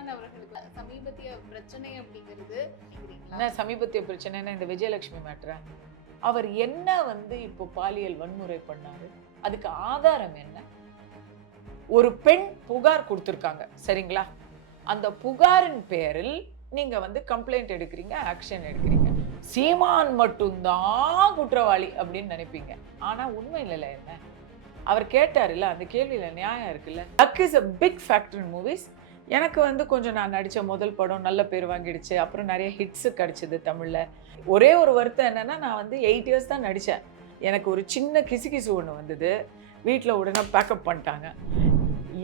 சீமான் அவர்களுக்கு சமீபத்திய பிரச்சனை அப்படிங்கிறது என்ன சமீபத்திய பிரச்சனைன்னா இந்த விஜயலட்சுமி மேட்ரா? அவர் என்ன இப்போ பாலியல் வன்முறை பண்ணாரு? அதுக்கு ஆதாரம் என்ன? ஒரு பெண் புகார் கொடுத்துருக்காங்க, சரிங்களா? அந்த புகாரின் பேரில் நீங்க கம்ப்ளைண்ட் எடுக்கிறீங்க, ஆக்ஷன் எடுக்கிறீங்க. சீமான் மட்டும்தான் குற்றவாளி அப்படின்னு நினைப்பீங்க. ஆனா உண்மை இல்லைல்ல. என்ன அவர் கேட்டாருல்ல, அந்த கேள்வியில நியாயம் இருக்குல்ல. Luck is a big factor in movies. எனக்கு கொஞ்சம் நான் நடித்த முதல் படம் நல்ல பேர் வாங்கிடுச்சு. அப்புறம் நிறைய ஹிட்ஸு கிடச்சிது தமிழில். ஒரே ஒரு வருத்தம் என்னென்னா, நான் 8 இயர்ஸ் தான் நடித்தேன். எனக்கு ஒரு சின்ன கிசு ஒன்று வந்தது. வீட்டில் உடனே பேக்கப் பண்ணிட்டாங்க.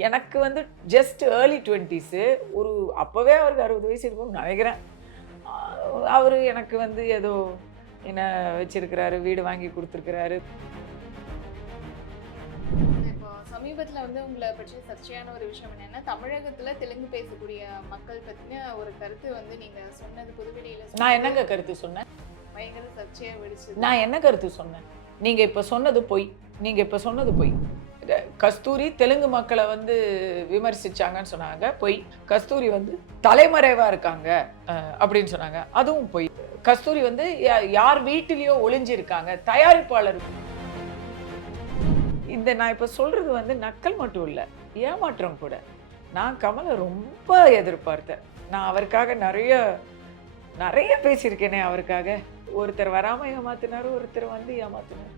எனக்கு ஜஸ்ட் ஏர்லி 20s. அப்போவே அவருக்கு 60 வயசு இருக்கும்னு நினைக்கிறேன். அவர் எனக்கு ஏதோ என்ன வச்சிருக்கிறாரு, வீடு வாங்கி கொடுத்துருக்கிறாரு. சமீபத்தில் உங்களை பற்றி சர்ச்சையான ஒரு விஷயம் என்னன்னா, தமிழகத்துல தெலுங்கு பேசக்கூடிய மக்கள் பத்தின ஒரு கருத்து நீங்க சொன்னது புதுவெளியில. நான் என்னங்க கருத்து சொன்னேன்? பயங்கர சர்ச்சையா வெடிச்சு. நான் என்ன கருத்து சொன்னேன்? நீங்க இப்ப சொன்னது பொய். கஸ்தூரி தெலுங்கு மக்களை விமர்சிச்சாங்கன்னு சொன்னாங்க, பொய். கஸ்தூரி தலைமறைவா இருக்காங்க அப்படின்னு சொன்னாங்க, அதுவும் பொய். கஸ்தூரி யார் வீட்டிலேயோ ஒளிஞ்சிருக்காங்க, தயாரிப்பாளர். நான் இப்போ சொல்கிறது நக்கல் மட்டும் இல்லை, ஏமாற்றம் கூட. நான் கமலை ரொம்ப எதிர்பார்த்தேன். நான் அவருக்காக நிறைய பேசியிருக்கேனே. அவருக்காக ஒருத்தர் வராமல் ஏமாத்தினார், ஒருத்தர் ஏமாத்தினார்.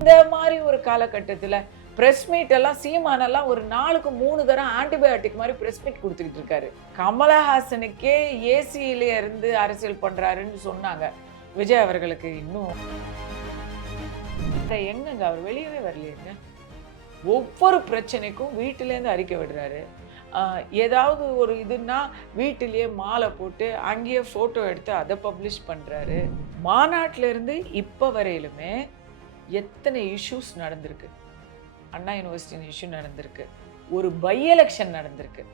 இந்த மாதிரி ஒரு காலகட்டத்தில் ப்ரெஸ் மீட் எல்லாம் சீமானெல்லாம் ஒரு நாளுக்கு 3 தரம் ஆன்டிபயோட்டிக் மாதிரி ப்ரெஸ் மீட் கொடுத்துக்கிட்டு இருக்காரு. கமலஹாசனுக்கே ஏசியிலே இருந்து அரசியல் பண்ணுறாருன்னு சொன்னாங்க. விஜய் அவர்களுக்கு இன்னும் எங்கங்க அவர் வெளியவே வரலையேங்க. ஒவ்வொரு பிரச்சனைக்கும் வீட்டிலேருந்து அறிக்கை விடுறாரு. ஏதாவது ஒரு இதுன்னா வீட்டிலேயே மாலை போட்டு அங்கேயே ஃபோட்டோ எடுத்து அதை பப்ளிஷ் பண்ணுறாரு. மாநாட்டிலேருந்து இப்போ வரையிலுமே எத்தனை இஷ்யூஸ் நடந்திருக்கு. அண்ணா யூனிவர்சிட்டி இஷ்யூ நடந்திருக்கு, ஒரு பை எலெக்ஷன் நடந்திருக்கு.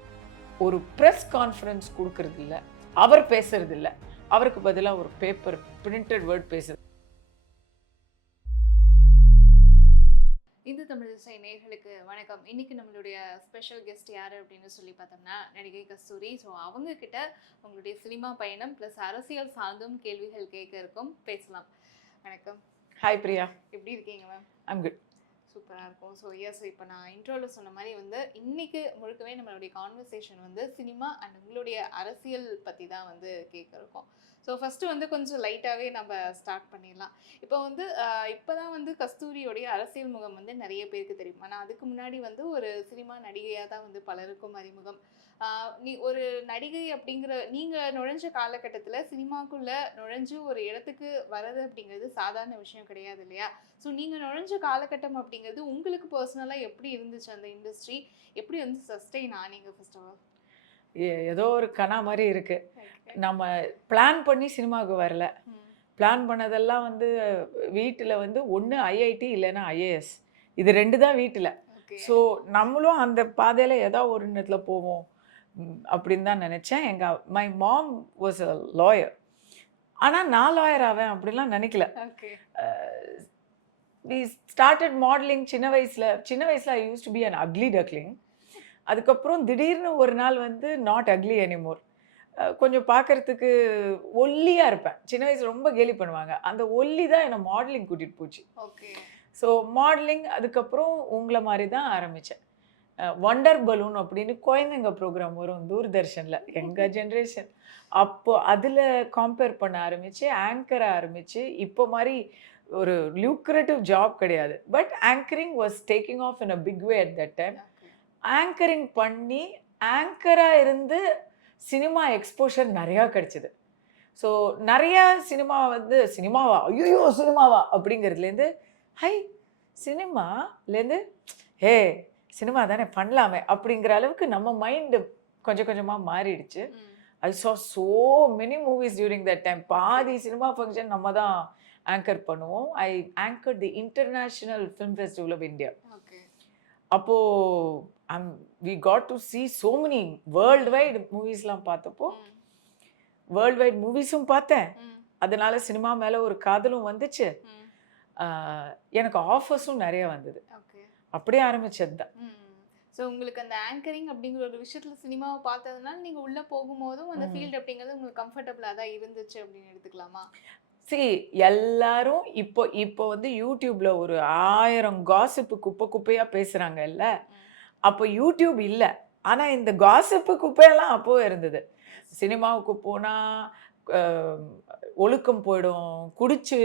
ஒரு ப்ரெஸ் கான்ஃபரன்ஸ் கொடுக்கறது இல்லை, அவர் பேசுறது இல்லை. அவருக்கு பதிலாக ஒரு பேப்பர் பிரிண்டட் வேர்ட் பேசுறது. இந்து தமிழ் இசை நேயர்களுக்கு வணக்கம். இன்னைக்கு நம்மளுடைய ஸ்பெஷல் கெஸ்ட் யார் அப்படின்னு சொல்லி பார்த்தோம்னா நடிகை கஸ்தூரி. ஸோ அவங்க கிட்ட அவங்களுடைய சினிமா பயணம் ப்ளஸ் அரசியல் சார்ந்தும் கேள்விகள் கேட்க இருக்கும், பேசலாம். வணக்கம். ஹாய் பிரியா, எப்படி இருக்கீங்க மேம்? I'm good. சூப்பராக இருக்கும். ஸோ எஸ், இப்போ நான் இன்ட்ரோவில் சொன்ன மாதிரி இன்னைக்கு முழுக்கவே நம்மளுடைய கான்வர்சேஷன் சினிமா அண்ட் உங்களுடைய அரசியல் பற்றி தான் கேட்க இருக்கோம். ஸோ ஃபஸ்ட்டு கொஞ்சம் லைட்டாகவே நம்ம ஸ்டார்ட் பண்ணிடலாம். இப்போ இப்போ தான் கஸ்தூரியோடைய அரசியல் முகம் நிறைய பேருக்கு தெரியும். ஆனால் அதுக்கு முன்னாடி ஒரு சினிமா நடிகையாக தான் பலருக்கும் அறிமுகம். நீ ஒரு நடிகை அப்படிங்கிற நீங்கள் நுழைஞ்ச காலகட்டத்தில் சினிமாக்குள்ளே நுழைஞ்சு ஒரு இடத்துக்கு வர்றது அப்படிங்கிறது சாதாரண விஷயம் கிடையாது இல்லையா? ஸோ நீங்கள் நுழைஞ்ச காலகட்டம் அப்படிங்கிறது உங்களுக்கு பர்சனலாக எப்படி இருந்துச்சு? அந்த இண்டஸ்ட்ரி எப்படி சஸ்டெயின் ஆனீங்க? ஃபர்ஸ்ட் ஆஃப் ஆல் ஏதோ ஒரு கனா மாதிரி இருக்கு. நம்ம பிளான் பண்ணி சினிமாவுக்கு வரல. பிளான் பண்ணதெல்லாம் வீட்டில் ஒன்று ஐஐடி இல்லைன்னா ஐஏஎஸ், இது 2 தான் வீட்டில். ஸோ நம்மளும் அந்த பாதையில் ஏதோ ஒரு இடத்துல போவோம் அப்படின்னு தான் நினச்சேன். My mom was a lawyer. ஆனால் நான் லாயர் ஆவேன் அப்படிலாம் நினைக்கல. வி ஸ்டார்டட் மாடலிங் சின்ன வயசில் I used to be an ugly duckling. அதுக்கப்புறம் திடீர்னு ஒரு நாள் நாட் அக்லி எனிமோர். கொஞ்சம் பார்க்குறதுக்கு ஒல்லியாக இருப்பேன். சின்ன வயசு ரொம்ப கேலி பண்ணுவாங்க. அந்த ஒல்லி தான் என்னை மாடலிங் கூட்டிகிட்டு போச்சு. ஸோ மாடலிங் அதுக்கப்புறம் உங்களை மாதிரி தான் ஆரம்பித்தேன். வண்டர் பலூன் அப்படின்னு குழந்தைங்க ப்ரோக்ராம் வரும் தூர்தர்ஷனில், எங்கள் ஜென்ரேஷன். அப்போது அதில் காம்பேர் பண்ண ஆரம்பித்து ஆங்கரை ஆரம்பித்து இப்போ மாதிரி ஒரு லியூக்ரேட்டிவ் ஜாப் கிடையாது. But anchoring was taking off in a big way at that time. Anchoring பண்ணி ஆங்கராக இருந்து சினிமா எக்ஸ்போஷர் நிறையா கிடச்சிது. ஸோ நிறையா சினிமாவா ஐயோ சினிமாவா அப்படிங்கிறதுலேருந்து சினிமாலேருந்து சினிமா தானே பண்ணலாமே அப்படிங்கிற அளவுக்கு நம்ம மைண்டு கொஞ்சம் கொஞ்சமாக மாறிடுச்சு. ஐ saw so many movies during that time. பாதி சினிமா ஃபங்க்ஷன் நம்ம தான் ஆங்கர் பண்ணுவோம். ஐ anchored the International Film Festival of India. அப்போது we got to see so many world wide மூவிஸ்லாம் பார்த்தப்போ வேர்ல்டு வைட் மூவிஸும் பார்த்தேன். அதனால சினிமா மேலே ஒரு காதலும் வந்துச்சு. எனக்கு ஆஃபர்ஸும் நிறைய வந்தது. அப்படியே ஆரம்பிச்சது தான். ஸோ உங்களுக்கு அந்த ஆங்கரிங் அப்படிங்கிற ஒரு விஷயத்துல சினிமாவை பார்த்ததுனால நீங்க உள்ள போகும்போதும் அந்த ஃபீல்டு அப்படிங்கிறது உங்களுக்கு கம்ஃபர்டபுளா தான் இருந்துச்சு அப்படின்னு எடுத்துக்கலாமா? எல்லாரும் இப்போ இப்போ வந்து யூடியூப்ல ஒரு 1000 காசிப்பு குப்பை குப்பையா பேசுறாங்கல்ல. அப்போ யூடியூப் இல்ல. ஆனா இந்த காசிப்பு குப்பையெல்லாம் அப்போ இருந்தது. சினிமாவுக்கு போனா அ ஒழுக்கம் போயிடும். குடிச்சு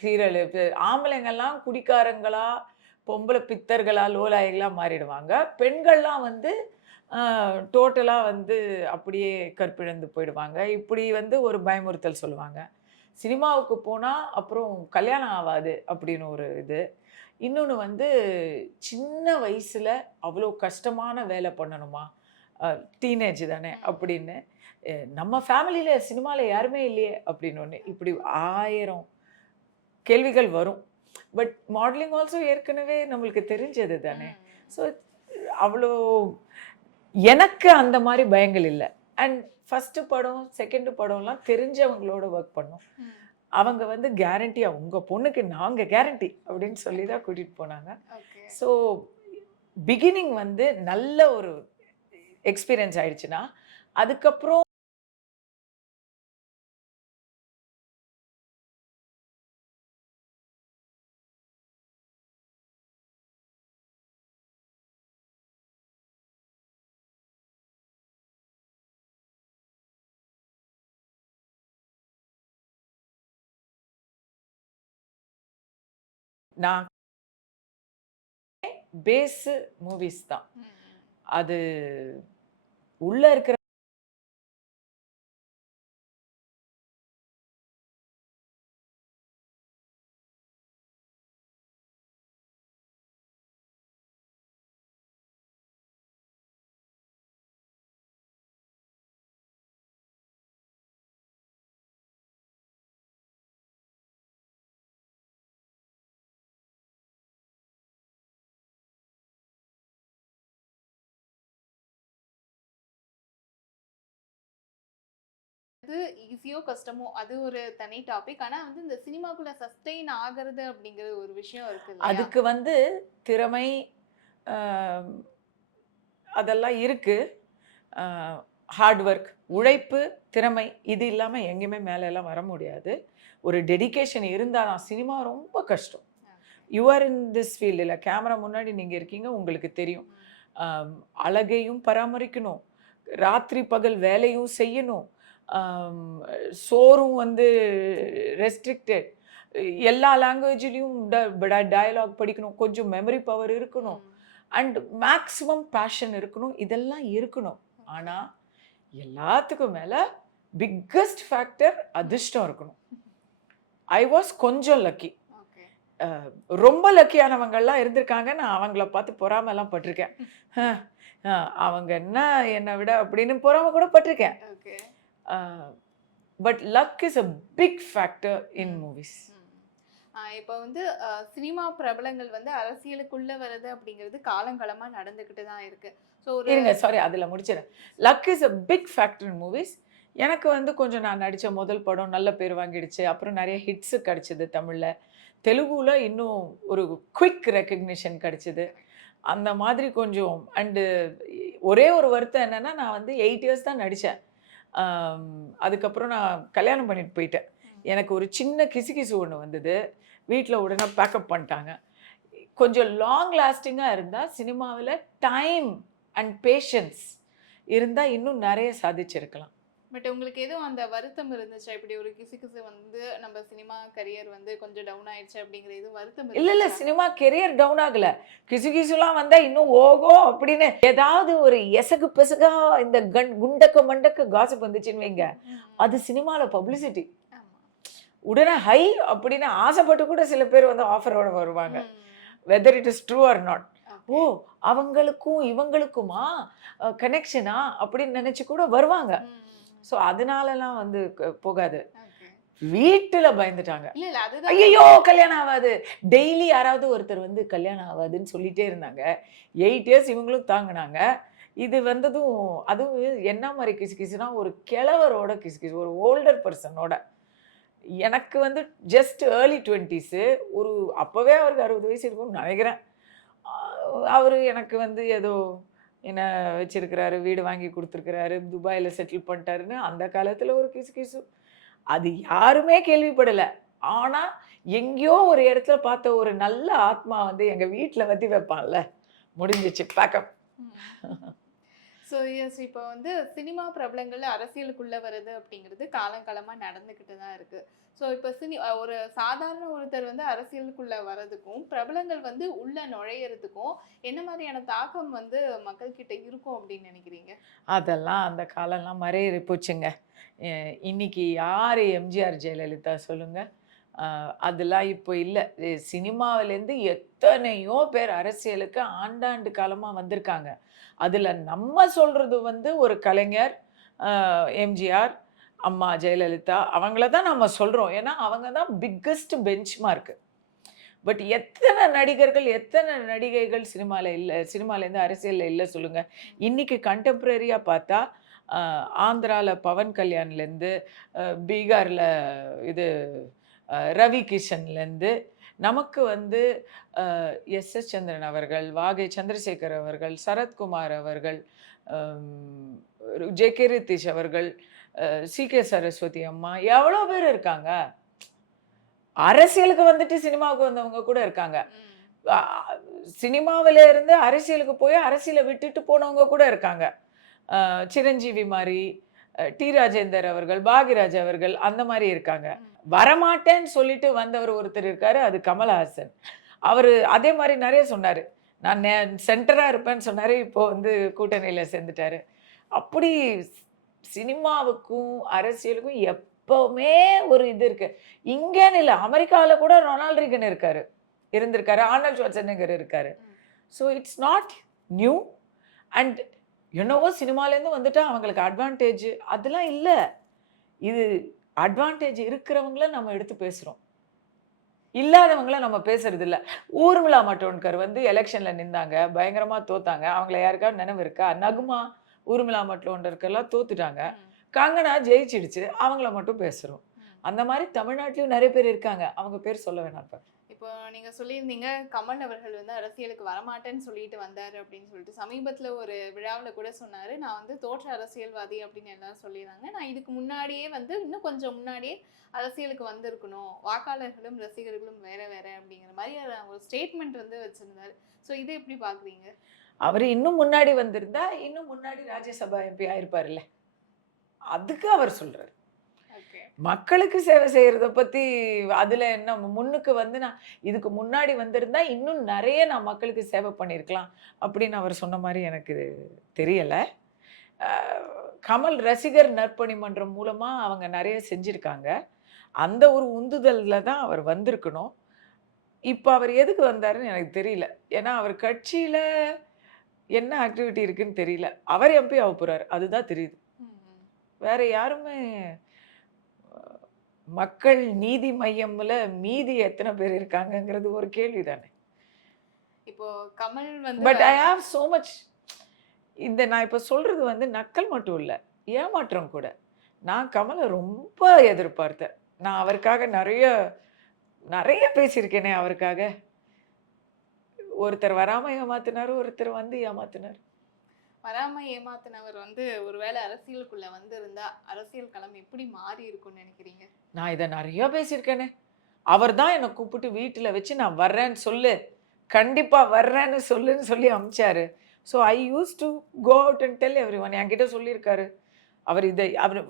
சீரழு ஆம்பளைங்கலாம் குடிக்காரங்களா, பொம்பளை பித்தர்களா, லோலாயிகளா மாறிடுவாங்க. பெண்கள்லாம் வந்து டோட்டலா வந்து அப்படியே கற்பிழந்து போயிடுவாங்க. இப்படி வந்து ஒரு பயமுறுத்தல் சொல்லுவாங்க. சினிமாவுக்கு போனா அப்புறம் கல்யாணம் ஆவாது அப்படின்னு ஒரு இது. இன்னொன்னு வந்து சின்ன வயசுல அவ்வளோ கஷ்டமான வேலை பண்ணணுமா? டீனேஜ் தானே அப்படின்னு. நம்ம ஃபேமிலியில சினிமால யாருமே இல்லையே அப்படின்னு ஒண்ணு. இப்படி 1000 கேள்விகள் வரும். பட் மாடலிங் ஆல்சோ ஏற்கனவே நம்மளுக்கு தெரிஞ்சது தானே. ஸோ அவ்வளோ எனக்கு அந்த மாரி பயங்கள் இல்ல. அண்ட் ஃபர்ஸ்ட்டு படம், செகண்ட் படம்லாம் தெரிஞ்சவங்களோட ஒர்க் பண்ணோம். அவங்க வந்து கேரண்டியா உங்க பொண்ணுக்கு நாங்க கேரண்டி அப்படின்னு சொல்லி தான் கூட்டிட்டு போனாங்க. ஸோ பிகினிங் வந்து நல்ல ஒரு எக்ஸ்பீரியன்ஸ் ஆயிடுச்சுன்னா, அதுக்கப்புறம் நான் பேஸ் மூவிஸ் தான். அது உள்ள இருக்கிற அது ஈஸியோ கஷ்டமோ அது ஒரு தனி டாபிக். ஆனா வந்து இந்த சினிமாக்குள்ள சஸ்டெயின் ஆகுறது அப்படிங்கிற ஒரு விஷயம் இருக்கு இல்லையா? அதுக்கு வந்து திறமை அ அதெல்லாம் இருக்கு. ஹார்ட் ஒர்க், உழைப்பு, திறமை இது இல்லாம எங்கேயுமே மேலலாம் வர முடியாது. ஒரு டெடிகேஷன் இருந்தா தான். சினிமா ரொம்ப கஷ்டம். You are in this field இல்ல. கேமரா முன்னாடி நீங்க இருக்கீங்க, உங்களுக்கு தெரியும். அம் அழகையும் பராமரிக்கணும். ராத்திரி பகல் வேலையும் செய்யணும். அம் சோறும் வந்து ரெஸ்ட்ரிக்டட். எல்லா லாங்குவேஜ்லயும் டயலாக் படிக்கணும். கொஞ்சம் மெமரி பவர் இருக்கணும். அண்ட் மேக்ஸிமம் பேஷன் இருக்கணும். இதெல்லாம் இருக்கணும். ஆனா, எல்லாத்துக்கும் மேல பிக்கஸ்ட் ஃபேக்டர் அதிர்ஷ்டம் இருக்கணும். ஐ வாஸ் கொஞ்சம் லக்கி. ரொம்ப லக்கியானவங்கலாம் இருந்திருக்காங்க. நான் அவங்கள பார்த்து பொறாமைலாம் பட்டுருக்கேன். அவங்க என்ன என்னை விட அப்படின்னு பொறாமை கூட பட்டுருக்கேன். But luck is a big factor in movies. இப்போ வந்து சினிமா பிரபலங்கள் வந்து அரசியலுக்குள்ள வர்றது அப்படிங்கிறது காலங்காலமா நடந்துகிட்டு தான் இருக்கு. ஸோ இருங்க சாரி அதுல முடிச்சிடறேன். Luck is a big factor in movies. எனக்கு வந்து கொஞ்சம் நான் நடித்த முதல் படம் நல்ல பேர் வாங்கிடுச்சு. அப்புறம் நிறைய ஹிட்ஸு கிடச்சிது தமிழ்ல. தெலுங்குல இன்னும் ஒரு குயிக் ரெக்கக்னிஷன் கிடச்சிது. அந்த மாதிரி கொஞ்சம் அண்டு ஒரே ஒரு வருத்தம் என்னென்னா நான் வந்து 8 இயர்ஸ் தான் நடித்தேன். அதுக்கப்புறம் நான் கல்யாணம் பண்ணிட்டு போயிட்டேன். எனக்கு ஒரு சின்ன கிசுகிசு ஒன்று வந்தது. வீட்டில் உடனே பேக்கப் பண்ணிட்டாங்க. கொஞ்சம் லாங் லாஸ்டிங்காக இருந்தால் சினிமாவில் டைம் அண்ட் பேஷன்ஸ் இருந்தால் இன்னும் நிறைய சாதிச்சிருக்கலாம். பட் உங்களுக்கு எதுவும் அந்த வருத்தம் இருந்துச்சா? இப்படி ஒரு கிசுகிசு வந்து நம்ம சினிமா கரியர் வந்து கொஞ்சம் டவுன் ஆயிடுச்சு அப்படிங்கிற எதுவும் வருத்தம் இல்ல இல்ல சினிமா கெரியர் டவுன் ஆகல. கிசுகிசுலாம் வந்தா இன்னும் ஓகோ அப்படின்னு ஏதாவது ஒரு எசகு பெசகா இந்த குண்டக்க மண்டக்க காசிப் வந்துச்சுன்னு வைங்க, அது சினிமால பப்ளிசிட்டி. உடனே ஹை அப்படின்னு ஆசைப்பட்டு கூட சில பேர் வந்து ஆஃபரோட வருவாங்க. Whether it is true or not. ஓ அவங்களுக்கும் இவங்களுக்குமா கனெக்ஷனா அப்படின்னு நினைச்சு கூட வருவாங்க. ஸோ அதனாலலாம் வந்து போகாது. வீட்டுல பயந்துட்டாங்க. ஐயோ கல்யாணம் ஆகாது. டெய்லி யாராவது ஒருத்தர் வந்து கல்யாணம் ஆகாதுன்னு சொல்லிட்டே இருந்தாங்க. 8 இயர்ஸ் இவங்களும் தாங்கினாங்க. இது வந்ததும் அதுவும் என்ன மாதிரி கிசுகிசுனா ஒரு கிழவரோட கிசுகிசு, ஒரு ஓல்டர் பர்சனோட. எனக்கு வந்து ஜஸ்ட் ஏர்லி 20s ஒரு அப்பவே அவருக்கு 60 வயசு இருக்கும்னு நினைக்கிறேன். அவரு எனக்கு வந்து ஏதோ என்ன வச்சிருக்கிறாரு, வீடு வாங்கி கொடுத்துருக்கிறாரு, துபாயில் செட்டில் பண்ணிட்டாருன்னு அந்த காலத்தில் ஒரு கிசு கிசு. அது யாருமே கேள்விப்படலை. ஆனால் எங்கேயோ ஒரு இடத்துல பார்த்த ஒரு நல்ல ஆத்மா வந்து எங்கள் வீட்டில் வத்தி வைப்பான்ல, முடிஞ்சிச்சு பேக்கப். ஸோ எஸ், இப்போ வந்து சினிமா பிரபலங்கள் அரசியலுக்குள்ள வருது அப்படிங்கிறது காலங்காலமா நடந்துக்கிட்டு தான் இருக்கு. ஸோ இப்போ ஒரு சாதாரண ஒருத்தர் வந்து அரசியலுக்குள்ள வர்றதுக்கும் பிரபலங்கள் வந்து உள்ள நுழையிறதுக்கும் என்ன மாதிரியான தாக்கம் வந்து மக்கள் கிட்ட இருக்கும் அப்படின்னு நினைக்கிறீங்க? அதெல்லாம் அந்த காலம்லாம் மறையறி போச்சுங்க. இன்னைக்கு யார் எம்ஜிஆர் ஜெயலலிதா சொல்லுங்க? அதெல்லாம் இப்போ இல்லை. சினிமாவிலேருந்து எத்தனையோ பேர் அரசியலுக்கு ஆண்டாண்டு காலமாக வந்திருக்காங்க. அதில் நம்ம சொல்கிறது வந்து ஒரு கலைஞர், எம்ஜிஆர், அம்மா ஜெயலலிதா அவங்கள தான் நம்ம சொல்கிறோம். ஏன்னா அவங்க தான் பிக்கஸ்ட் பெஞ்ச் மார்க்கு. பட் எத்தனை நடிகர்கள், எத்தனை நடிகைகள் சினிமாவில் இல்லை, சினிமாலேருந்து அரசியலில் இல்லை சொல்லுங்கள்? இன்றைக்கி கண்டெம்ப்ரரியாக பார்த்தா ஆந்திராவில் பவன் கல்யாண்லேருந்து, பீகாரில் இது ரவி கிஷன்லேருந்து, நமக்கு வந்து எஸ்.எஸ். சந்திரன் அவர்கள், வாகை சந்திரசேகர் அவர்கள், சரத்குமார் அவர்கள், ஜே.கே. ரித்தீஷ் அவர்கள், சி.கே. சரஸ்வதி அம்மா, எவ்வளோ பேர் இருக்காங்க. அரசியலுக்கு வந்துட்டு சினிமாவுக்கு வந்தவங்க கூட இருக்காங்க. சினிமாவில இருந்து அரசியலுக்கு போய் அரசியலை விட்டுட்டு போனவங்க கூட இருக்காங்க. சிரஞ்சீவி மாதிரி, டி ராஜேந்தர் அவர்கள், பாக்யராஜ் அவர்கள் அந்த மாதிரி இருக்காங்க. வரமாட்டேன்னு சொல்லிட்டு வந்தவர் ஒருத்தர் இருக்காரு, அது கமலஹாசன். அவர் அதே மாதிரி நிறைய சொன்னார். நான் சென்டராக இருப்பேன்னு சொன்னார், இப்போ வந்து கூட்டணியில் சேர்ந்துட்டாரு. அப்படி சினிமாவுக்கும் அரசியலுக்கும் எப்பவுமே ஒரு இது இருக்கு. இங்கேன்னு இல்லை, அமெரிக்காவில் கூட ரொனால்ட் ரீகன் இருந்திருக்காரு, ஆர்னால்ட் ஷ்வார்ட்ஸெனெகர் இருக்காரு. So it's not new. And என்னவோ சினிமாலேருந்து வந்துட்டா அவங்களுக்கு அட்வான்டேஜ் அதெல்லாம் இல்லை. இது அட்வான்டேஜ் இருக்கிறவங்கள நம்ம எடுத்து பேசுகிறோம், இல்லாதவங்கள நம்ம பேசுறது இல்லை. ஊர்மிளா மட்டோன்கர் வந்து எலெக்ஷனில் நின்றாங்க, பயங்கரமாக தோத்தாங்க. அவங்கள யாருக்காவது நினைவு இருக்கா? நகுமா, ஊர்மிளா மட்டோன்கர்லாம் தோத்துட்டாங்க. கங்கனா ஜெயிச்சிடுச்சு, அவங்கள மட்டும் பேசுகிறோம். அந்த மாதிரி தமிழ்நாட்டிலையும் நிறைய பேர் இருக்காங்க, அவங்க பேர் சொல்ல வேணாம். இப்போ நீங்க சொல்லியிருந்தீங்க கமல் அவர்கள் வந்து அரசியலுக்கு வரமாட்டேன்னு சொல்லிட்டு வந்தாரு அப்படின்னு சொல்லிட்டு. சமீபத்துல ஒரு விழாவில் கூட சொன்னாரு, நான் வந்து தோற்ற அரசியல்வாதி அப்படின்னு எல்லாரும் சொல்லிடுறாங்க, நான் இதுக்கு முன்னாடியே வந்து இன்னும் கொஞ்சம் முன்னாடியே அரசியலுக்கு வந்திருக்கணும், வாக்காளர்களும் ரசிகர்களும் வேற வேற அப்படிங்கிற மாதிரி ஒரு ஸ்டேட்மெண்ட் வந்து வச்சிருந்தாரு. ஸோ இதை எப்படி பாக்குறீங்க? அவர் இன்னும் முன்னாடி வந்திருந்தா இன்னும் முன்னாடி ராஜ்யசபா எம்பி ஆயிருப்பாருல்ல, அதுக்கு அவர் சொல்றாரு. மக்களுக்கு சேவை செய்கிறத பற்றி அதில் என்ன முன்னுக்கு வந்து நான் இதுக்கு முன்னாடி வந்திருந்தா இன்னும் நிறைய நான் மக்களுக்கு சேவை பண்ணியிருக்கலாம் அப்படின்னு அவர் சொன்ன மாதிரி எனக்கு தெரியலை. கமல் ரசிகர் நற்பணி மன்றம் மூலமாக அவங்க நிறைய செஞ்சுருக்காங்க. அந்த ஒரு உந்துதலில் தான் அவர் வந்திருக்கணும். இப்போ அவர் எதுக்கு வந்தாருன்னு எனக்கு தெரியல. ஏன்னா அவர் கட்சியில் என்ன ஆக்டிவிட்டி இருக்குன்னு தெரியல. அவர் எம்பி ஆக போகிறார், அதுதான் தெரியுது. வேற யாருமே மக்கள் நீதி மையம்ல மீதி எத்தனை பேர் இருக்காங்கங்கிறது ஒரு கேள்வி தானே. இப்போ கமல் வந்து but I have so much. இந்த நான் இப்போ சொல்றது வந்து நக்கல் மட்டும் இல்லை, ஏமாற்றம் கூட. நான் கமலை ரொம்ப எதிர்பார்த்தேன். நான் அவருக்காக நிறைய பேசியிருக்கேனே. அவருக்காக ஒருத்தர் வராமல் ஏமாத்தினார், ஒருத்தர் வந்து ஏமாத்தினார். வராம ஏமாத்தினவர் வந்து ஒருவேளை அரசியலுக்குள்ள வந்திருந்தா அரசியல் களம் எப்படி மாறி இருக்கும்னு நினைக்கிறீங்க? நான் இதை நிறைய பேசியிருக்கேனே. அவர் தான் என்னை கூப்பிட்டு வீட்டில் வச்சு நான் வர்றேன்னு சொல்லு, கண்டிப்பாக வர்றேன்னு சொல்லுன்னு சொல்லி அமிச்சாரு. So I used to go out and tell everyone. என்கிட்ட சொல்லியிருக்காரு. அவர் அவர்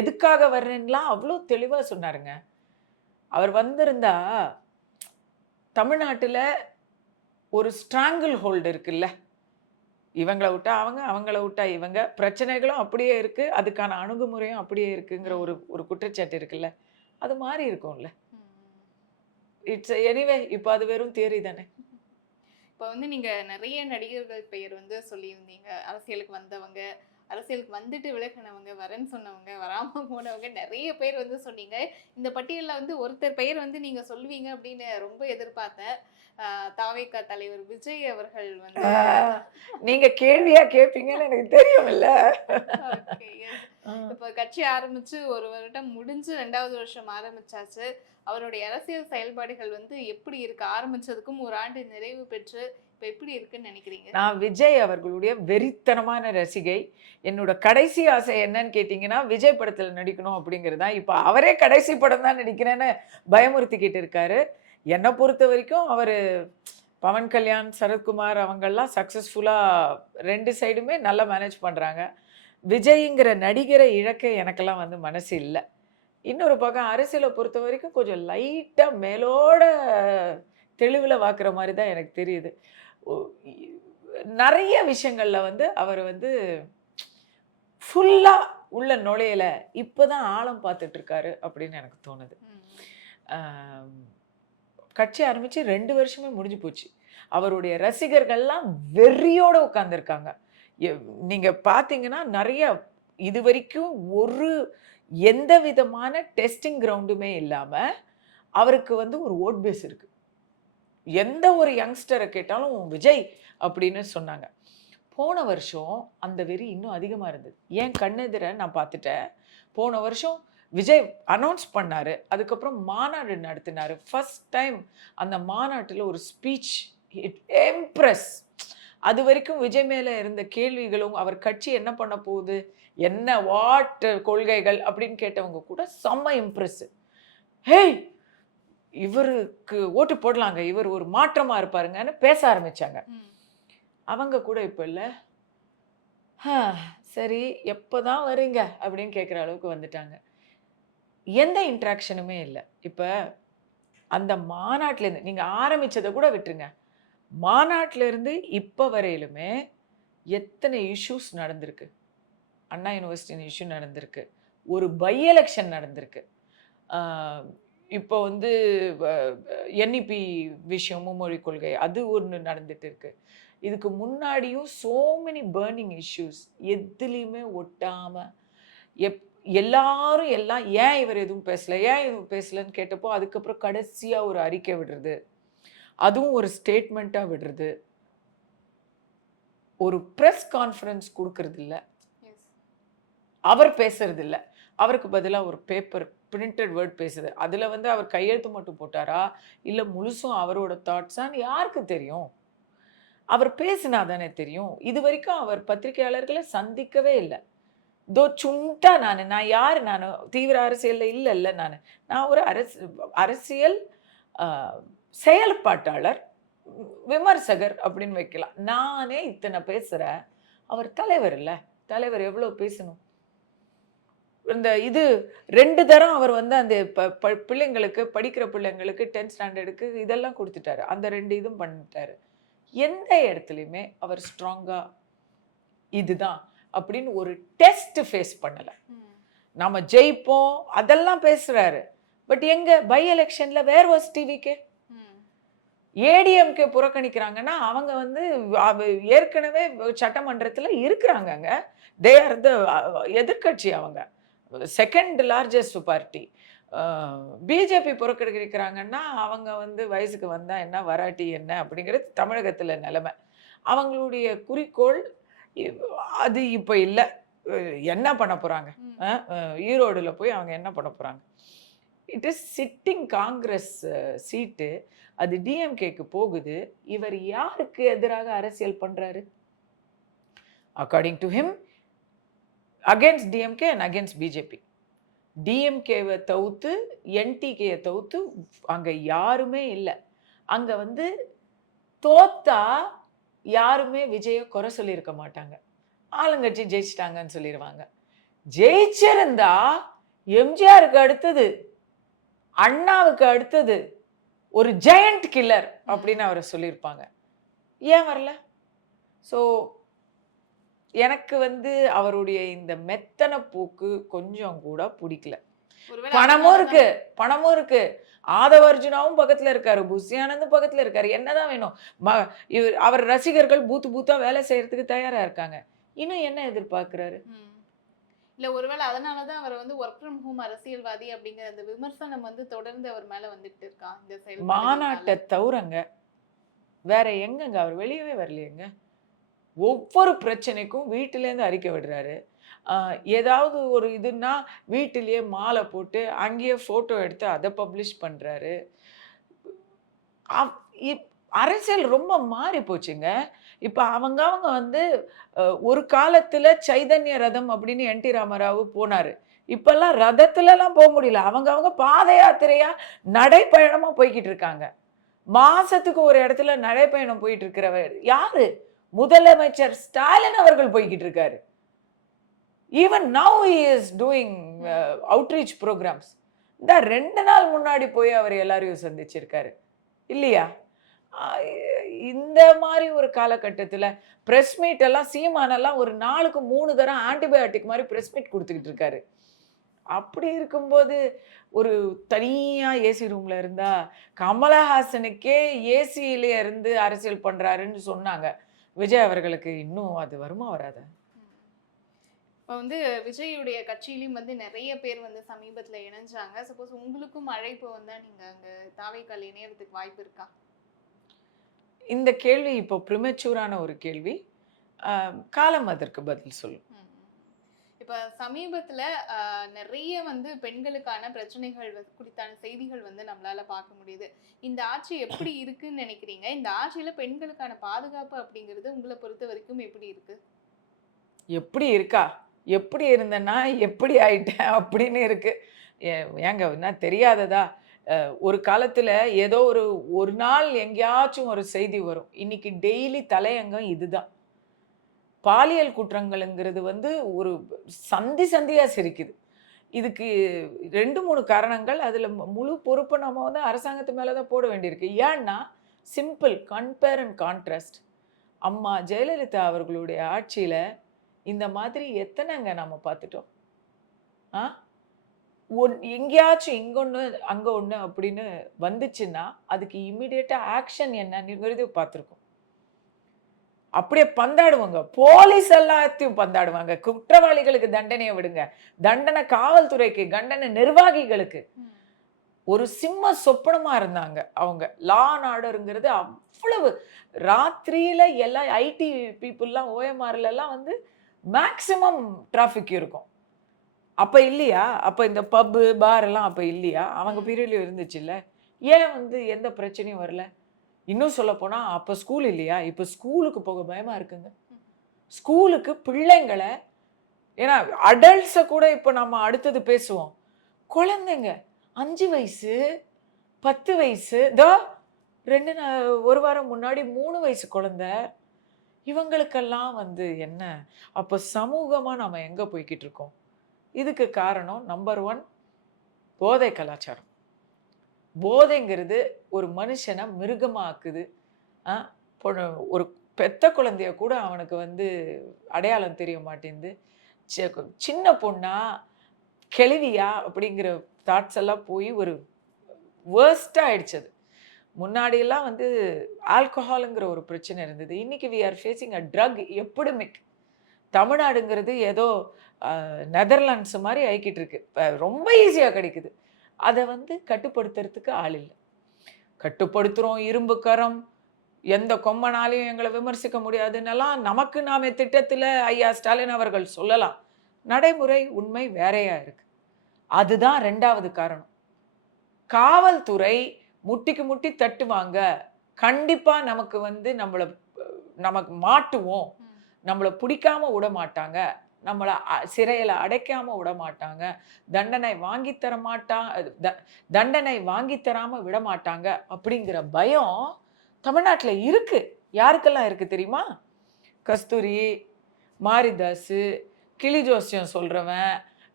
எதுக்காக வர்றேன்லாம் அவ்வளோ தெளிவாக சொன்னாருங்க. அவர் வந்திருந்தா தமிழ்நாட்டில் ஒரு ஸ்ட்ராங்கிள் ஹோல்டு இருக்குல்ல, இவங்களை விட்டா அவங்க, அவங்கள விட்டா இவங்க, பிரச்சனைகளும் அப்படியே இருக்குது, அதுக்கான அணுகுமுறையும் அப்படியே இருக்குங்கிற ஒரு குற்றச்சாட்டு இருக்குல்ல, அது மாறி இருக்கும்ல. இட்ஸ் எனிவே, இப்போ அது வெறும் தியரி தானே. இப்போ வந்து நீங்கள் நிறைய நடிகர்கள் பெயர் வந்து சொல்லியிருந்தீங்க. அரசியலுக்கு வந்தவங்க, அரசியலுக்கு வந்துட்டு விலகினவங்க, வரேன்னு சொன்னவங்க, வராமல் போனவங்க, நிறைய பேர் வந்து சொன்னீங்க. இந்த பட்டியலில் வந்து ஒருத்தர் பெயர் வந்து நீங்கள் சொல்லுவீங்க அப்படின்னு ரொம்ப எதிர்பார்த்தேன். தாவேகா தலைவர் விஜய் அவர்கள் வந்து நீங்க கேள்வியா கேட்பீங்கன்னு எனக்கு தெரியும் இல்ல. இப்ப கட்சி ஆரம்பிச்சு 1 வருடம் முடிஞ்சு 2வது வருஷம் ஆரம்பிச்சாச்சு. அவருடைய அரசியல் செயல்பாடுகள் வந்து எப்படி இருக்கு? ஆரம்பிச்சதுக்கும் 1 ஆண்டு நிறைவு பெற்று இப்ப இப்போ எப்படி இருக்குன்னு நினைக்கிறீங்க? நான் விஜய் அவர்களுடைய வெறித்தனமான ரசிகை. என்னோட கடைசி ஆசை என்னன்னு கேட்டிங்கன்னா, விஜய் படத்துல நடிக்கணும் அப்படிங்கிறது தான். இப்ப அவரே கடைசி படம் தான் நடிக்கிறேன்னு பயமுறுத்திக்கிட்டு இருக்காரு. என்ன பொறுத்த வரைக்கும் அவரு பவன் கல்யாண், சரத்குமார் அவங்கெல்லாம் சக்ஸஸ்ஃபுல்லா 2 சைடுமே நல்லா மேனேஜ் பண்றாங்க. விஜய்ங்கிற நடிகரை இழக்க எனக்கெல்லாம் வந்து மனசு இல்ல. இன்னொரு பக்கம் அரசியலை பொறுத்த வரைக்கும் கொஞ்சம் லைட்டா மேலோட தெளிவுல பார்க்குற மாரி தான் எனக்கு தெரியுது. ஒ இ நெறைய விஷயங்கள்ல வந்து அவர் வந்து ஃபுல்லா உள்ள நுழையல. இப்ப தான் ஆழம் பார்த்துட்டு இருக்காரு அப்படின்னு எனக்கு தோணுது. ம். ஆம், கட்சி ஆரம்பிச்சு 2 வருஷமே முடிஞ்சு போச்சு. அவருடைய ரசிகர்கள்லாம் வெறியோட உட்கார்ந்திருக்காங்க. நீங்க பார்த்தீங்கன்னா நெறைய இதுவரைக்கும் எந்த விதமான டெஸ்டிங் கிரவுண்டுமே இல்லாம, அவருக்கு வந்து ஒரு வோட் பேஸ் இருக்கு. எந்த ஒரு யங்ஸ்டரை கேட்டாலும் விஜய் அப்படின்னு சொன்னாங்க. போன வருஷம் அந்த வெறி இன்னும் அதிகமா இருந்தது. என் கண்ணெதிர நான் பார்த்துட்டேன். போன வருஷம் விஜய் அனௌன்ஸ் பண்ணாரு. அதுக்கப்புறம் மாநாடு நடத்தினாரு. ஃபர்ஸ்ட் டைம் அந்த மாநாட்டுல ஒரு ஸ்பீச் இட் இம்ப்ரெஸ். அது வரைக்கும் விஜய் மேல இருந்த கேள்விகளும், அவர் கட்சி என்ன பண்ண போகுது, என்ன வாட் கொள்கைகள் அப்படின்னு கேட்டவங்க கூட செம்ம இம்ப்ரெஸ். ஹேய்! இவருக்கு ஓட்டு போடலாங்க. இவர் ஒரு மாற்றமா இருப்பாருங்கன்னு பேச ஆரம்பிச்சாங்க. ம். அவங்க கூட இப்ப இல்ல. "ஹ, சரி எப்பதான் வரீங்க?" அப்படின்னு கேட்குற அளவுக்கு வந்துட்டாங்க. எந்த இன்டராக்ஷனுமே இல்ல. இப்ப அந்த மாநாட்டிலேருந்து நீங்க ஆரம்பிச்சத கூட விட்டுருங்க. மாநாட்டிலிருந்து இப்ப வரையிலுமே எத்தனை இஷ்யூஸ் நடந்திருக்கு. அண்ணா யூனிவர்சிட்டி இஷ்யூ நடந்திருக்கு. ஒரு பை எலெக்ஷன் நடந்திருக்கு. ஆ, இப்போ வந்து என்இபி விஷயம் மும்மொழி கொள்கை அது ஒண்ணு நடந்துட்டு இருக்கு. இதுக்கு முன்னாடியும் சோ மெனி பர்னிங் இஷ்யூஸ் எதுலயுமே ஒட்டாம எல்லாரும் எல்லாம் ஏன் இவர் எதுவும் பேசல, ஏன் எதுவும் பேசலன்னு கேட்டப்போ அதுக்கப்புறம் கடைசியா ஒரு அறிக்கை விடுறது, அதுவும் ஒரு ஸ்டேட்மெண்ட்டா விடுறது, ஒரு பிரஸ் கான்ஃபரன்ஸ் கொடுக்கறது இல்ல, Yes. அவர் பேசுறது இல்ல. அவருக்கு பதிலா ஒரு பேப்பர் பிரிண்டட் வேர்ட் பேசுது. அதுல வந்து அவர் கையெழுத்து மட்டும் போட்டாரா, இல்ல முழுசும் அவரோட தாட்ஸான்னு யாருக்கு தெரியும்? அவர் பேசினா தானே தெரியும். இதுவரைக்கும் அவர் பத்திரிகையாளர்களை சந்திக்கவே இல்ல. சுண்டா நான் யாரு நானு? தீவிர அரசியல்ல இல்லல்ல நானு. நான் ஒரு அரசியல் அ செயல்பாட்டாளர், விமர்சகர் அப்படின்னு வைக்கலாம். நானே இத்தனை பேசுறேன். அவர் தலைவர் இல்ல. தலைவர் எவ்வளவு பேசணும்? இந்த இது 2 தரம் அவர் வந்து அந்த பிள்ளைங்களுக்கு படிக்கிற பிள்ளைங்களுக்கு 10th ஸ்டாண்டர்டுக்கு இதெல்லாம் குடுத்துட்டாரு. அந்த 2 இதுவும் பண்ணிட்டாரு. எந்த இடத்துலயுமே அவர் ஸ்ட்ராங்கா இதுதான் அப்படின்னு ஒரு டெஸ்ட் ஃபேஸ் பண்ணல. ம். நாம ஜெயிப்போம் அதெல்லாம் பேசுறாரு. பட் எங்க பை எலெக்ஷன்ல வேர் வாஸ் டிவிகே? ம். ஏடிஎம்கே புறக்கணிக்கிறாங்கன்னா அவங்க வந்து ஏற்கனவே சட்டமன்றத்துல இருக்கிறாங்கங்க. தே ஆர் த எதிர்க்கட்சி அவங்க. Second largest party. பிஜேபி புறக்கணிக்கிறாங்கன்னா அவங்க வந்து வயசுக்கு வந்தா என்ன வராட்டி என்ன அப்படிங்கிறது தமிழகத்துல நிலைமை. அவங்களுடைய குறிக்கோள் இ- அது இப்ப இல்ல. என்ன பண்ண போறாங்க? ஈரோடுல போய் அவங்க என்ன பண்ண போறாங்க? It is sitting Congress seat. அது டிஎம்கேக்கு போகுது. இவர் யாருக்கு எதிராக அரசியல் பண்றாரு? According to him against DMK and against BJP. டிஎம்கேவை தவிர்த்து என்டிகேயை தவிர்த்து அங்க யாருமே இல்லை. அங்க வந்து தோத்தா யாருமே விஜய குறை சொல்லியிருக்க மாட்டாங்க. ஆளுங்கட்சி ஜெயிச்சிட்டாங்கன்னு சொல்லிடுவாங்க. ஜெயிச்சிருந்தா எம்ஜிஆருக்கு அடுத்தது, அண்ணாவுக்கு அடுத்தது ஒரு ஜெயண்ட் கில்லர் அப்படின்னு அவரை சொல்லியிருப்பாங்க. ஏன் வரல? ஸோ எனக்கு வந்து அவருடைய இந்த மெத்தன போக்கு கொஞ்சம் கூட பிடிக்கல. ஒருவேளை பணமும் அதனால இருக்கு, பணமும் இருக்கு. ஆதவ அர்ஜுனாவும் பக்கத்துல இருக்காரு, புஷி ஆனந்தும் பக்கத்துல இருக்காரு. என்னதான் வேணும்? அவர் ரசிகர்கள் பூத்து பூத்தா வேலை செய்யறதுக்கு தயாரா இருக்காங்க. இன்னும் என்ன எதிர்பார்க்கிறாரு? ம். இல்ல ஒருவேளை அதனாலதான் அவர் வந்து ஒர்க் ஃப்ரம் ஹோம் அரசியல்வாதி அப்படிங்கிற அந்த விமர்சனம் வந்து தொடர்ந்து அவர் மேல வந்துட்டு இருக்கா இந்த மாநாட்டை செயல்பாடுகள்னால. தவிரங்க வேற எங்கங்க அவர் வெளியவே வரலையேங்க. ஒவ்வொரு பிரச்சனைக்கும் வீட்டிலேருந்து அறிக்கை விடுறாரு. ஏதாவது ஒரு இதுன்னா வீட்டிலேயே மாலை போட்டு அங்கேயே ஃபோட்டோ எடுத்து அதை பப்ளிஷ் பண்ணுறாரு. அரசியல் ரொம்ப மாறி போச்சுங்க. இப்ப அவங்க வந்து ஒரு காலத்துல சைதன்ய ரதம் அப்படின்னு என்.டி. ராமராவ் போனாரு. இப்பல்லாம் ரதத்துலலாம் போ முடியல. அவங்க பாத யாத்திரையா, நடைப்பயணமா போய்க்கிட்டு இருக்காங்க. மாசத்துக்கு ஒரு இடத்துல நடைப்பயணம் போயிட்டு இருக்கிறவர் யாரு? முதலமைச்சர் ஸ்டாலின் அவர்கள் போய்க்கிட்டு இருக்காரு. Even now he is doing outreach programs. இந்த 2 நாள் முன்னாடி போய் அவர் எல்லாரையும் சந்திச்சிருக்காரு. இல்லையா? அ இந்த மாரி ஒரு காலகட்டத்தில பிரஸ் மீட் எல்லாம் சீமானெல்லாம் ஒரு நாளுக்கு 3 தரம் ஆன்டிபயோட்டிக் மாரி பிரஸ் மீட் குடுத்துக்கிட்டு இருக்காரு. அப்படி இருக்கும்போது ஒரு தனியா ஏசி ரூம்ல இருந்தா, கமலஹாசனுக்கே ஏசியிலே இருந்து அரசியல் பண்றாருன்னு சொன்னாங்க. விஜய் அவர்களுக்கு இன்னும் அது வருமா வராதா? இப்போ வந்து விஜயுடைய கட்சியிலயும் வந்து நிறைய பேர் வந்து சமீபத்துல இணைஞ்சாங்க. சப்போஸ் உங்களுக்கும் அழைப்பு வந்தா நீங்க அங்க தாவேக்கால இணையறதுக்கு வாய்ப்பு இருக்கா? இந்த கேள்வி இப்போ ப்ரிமெச்சூரான ஒரு கேள்வி. அ காலம் அதற்கு பதில் சொல்லும். ம், ம். இப்ப சமீபத்துல நிறைய வந்து பெண்களுக்கான பிரச்சனைகள் குறித்தான செய்திகள் வந்து நம்மளால பார்க்க முடியுது. இந்த ஆட்சி எப்படி இருக்குன்னு நினைக்கிறீங்க? இந்த ஆட்சியில பெண்களுக்கான பாதுகாப்பு அப்படிங்கிறது உங்களை பொறுத்த வரைக்கும் எப்படி இருக்கு? எப்படி இருக்கா? எப்படி இருந்தேன்னா, எப்படி ஆயிட்டேன் அப்படின்னு இருக்கு. ஏ ஏங்க என்ன தெரியாததா? ஒரு காலத்துல ஏதோ ஒரு நாள் எங்கேயாச்சும் ஒரு செய்தி வரும். இன்னைக்கு டெய்லி தலையங்கம் இதுதான். பாலியல் குற்றங்கள்ங்கிறது வந்து ஒரு சந்தி சந்தியா சிரிக்குது. இதுக்கு 2, 3 காரணங்கள். அதுல முழு பொறுப்பு நம்ம வந்து அரசாங்கத்து மேல தான் போட வேண்டியிருக்கு. ஏன்னா, சிம்பிள் கம்பேர் அண்ட் கான்ட்ராஸ்ட். அம்மா ஜெயலலிதா அவர்களுடைய ஆட்சியில இந்த மாதிரி எத்தனைங்க நம்ம பார்த்துட்டோம். ஆ? எங்கேயாச்சும் இங்க ஒண்ணு, அங்க ஒண்ணு அப்படின்னு வந்துச்சுன்னா, அதுக்கு இமிடியேட்டா ஆக்ஷன் என்னங்கிறது பார்த்துருக்கோம். அப்படியே பந்தாடுவாங்க. போலீஸ் எல்லாத்தையும் பந்தாடுவாங்க. குற்றவாளிகளுக்கு தண்டனைய விடுங்க. தண்டனை காவல்துறைக்கு, தண்டனை நிர்வாகிகளுக்கு. ஒரு சிம்ம சொப்பனமா இருந்தாங்க அவங்க. லா அண்ட் ஆர்டர்ங்கிறது அவ்வளவு ராத்திரியில எல்லாம் ஐடி பீப்புள்லாம் ஓஎம்ஆர்லலாம் வந்து மேக்ஸிமம் டிராஃபிக் இருக்கும். அப்ப இல்லையா? அப்ப இந்த பப்பு, பார் எல்லாம் அப்ப இல்லையா? அவங்க பீரியட்ல இருந்துச்சுல்ல. ஏன் வந்து எந்த பிரச்சனையும் வரல? இன்னும் சொல்லப்போனா, அப்ப ஸ்கூல் இல்லையா? இப்ப ஸ்கூலுக்கு போக பயமா இருக்குங்க. ஸ்கூலுக்கு பிள்ளைங்கள ஏன்னா அடல்ட்ஸ கூட இப்ப நம்ம அடுத்தது பேசுவோம். குழந்தைங்க 5 வயசு, 10 வயசு, 1 வாரம் முன்னாடி 3 வயசு குழந்தை. இவங்களுக்கெல்லாம் வந்து என்ன? அப்ப சமூகமா நாம எங்க போய்க்கிட்டு இருக்கோம்? இதுக்கு காரணம் நம்பர் 1 போதை கலாச்சாரம். போதைங்கிறது ஒரு மனுஷன மிருகமா ஆக்குது. அ ஒரு பெத்த குழந்தைய கூட அவனுக்கு வந்து அடையாளம் தெரிய மாட்டேங்குது. சின்ன பொண்ணா, கெழவியா அப்படிங்கிற தாட்ஸ் எல்லாம் போய் ஒரு வொர்ஸ்ட்டா ஆயிடுச்சு அது. முன்னாடியெல்லாம் வந்து ஆல்கஹால்ங்கிற ஒரு பிரச்சனை இருந்தது. இன்னைக்கு we are facing a drug epidemic. தமிழ்நாடுங்கிறது ஏதோ நெதர்லாண்ட்ஸ் மாரி ஆயிக்கிட்டு இருக்கு. ரொம்ப ஈஸியா கிடைக்குது. அத வந்து கட்டுப்படுத்துறதுக்கு ஆள் இல்ல. கட்டுப்படுத்துறோம், இரும்பு கரம், எந்த கொம்பனாலயும் எங்கள விமர்சிக்க முடியாதுன்னெல்லாம் நமக்கு நாமே திட்டத்தில ஐயா ஸ்டாலின் அவர்கள் சொல்லலாம். நடைமுறை உண்மை வேறையா இருக்கு. அதுதான் 2வது காரணம். காவல்துறை முட்டிக்கு முட்டி தட்டுவாங்க. கண்டிப்பா நமக்கு வந்து நமக்கு மாட்டுவோம். நம்மள புடிக்காம விடமாட்டாங்க. நம்மள சிறையில அடைக்காம விடமாட்டாங்க. தண்டனை வாங்கி தர தண்டனை வாங்கி தராம விடமாட்டாங்க அப்படிங்கிற பயம் தமிழ்நாட்டுல இருக்கு. யாருக்கெல்லாம் இருக்கு தெரியுமா? கஸ்தூரி, மாரிதாசு, கிளி ஜோசியம் சொல்றவன்,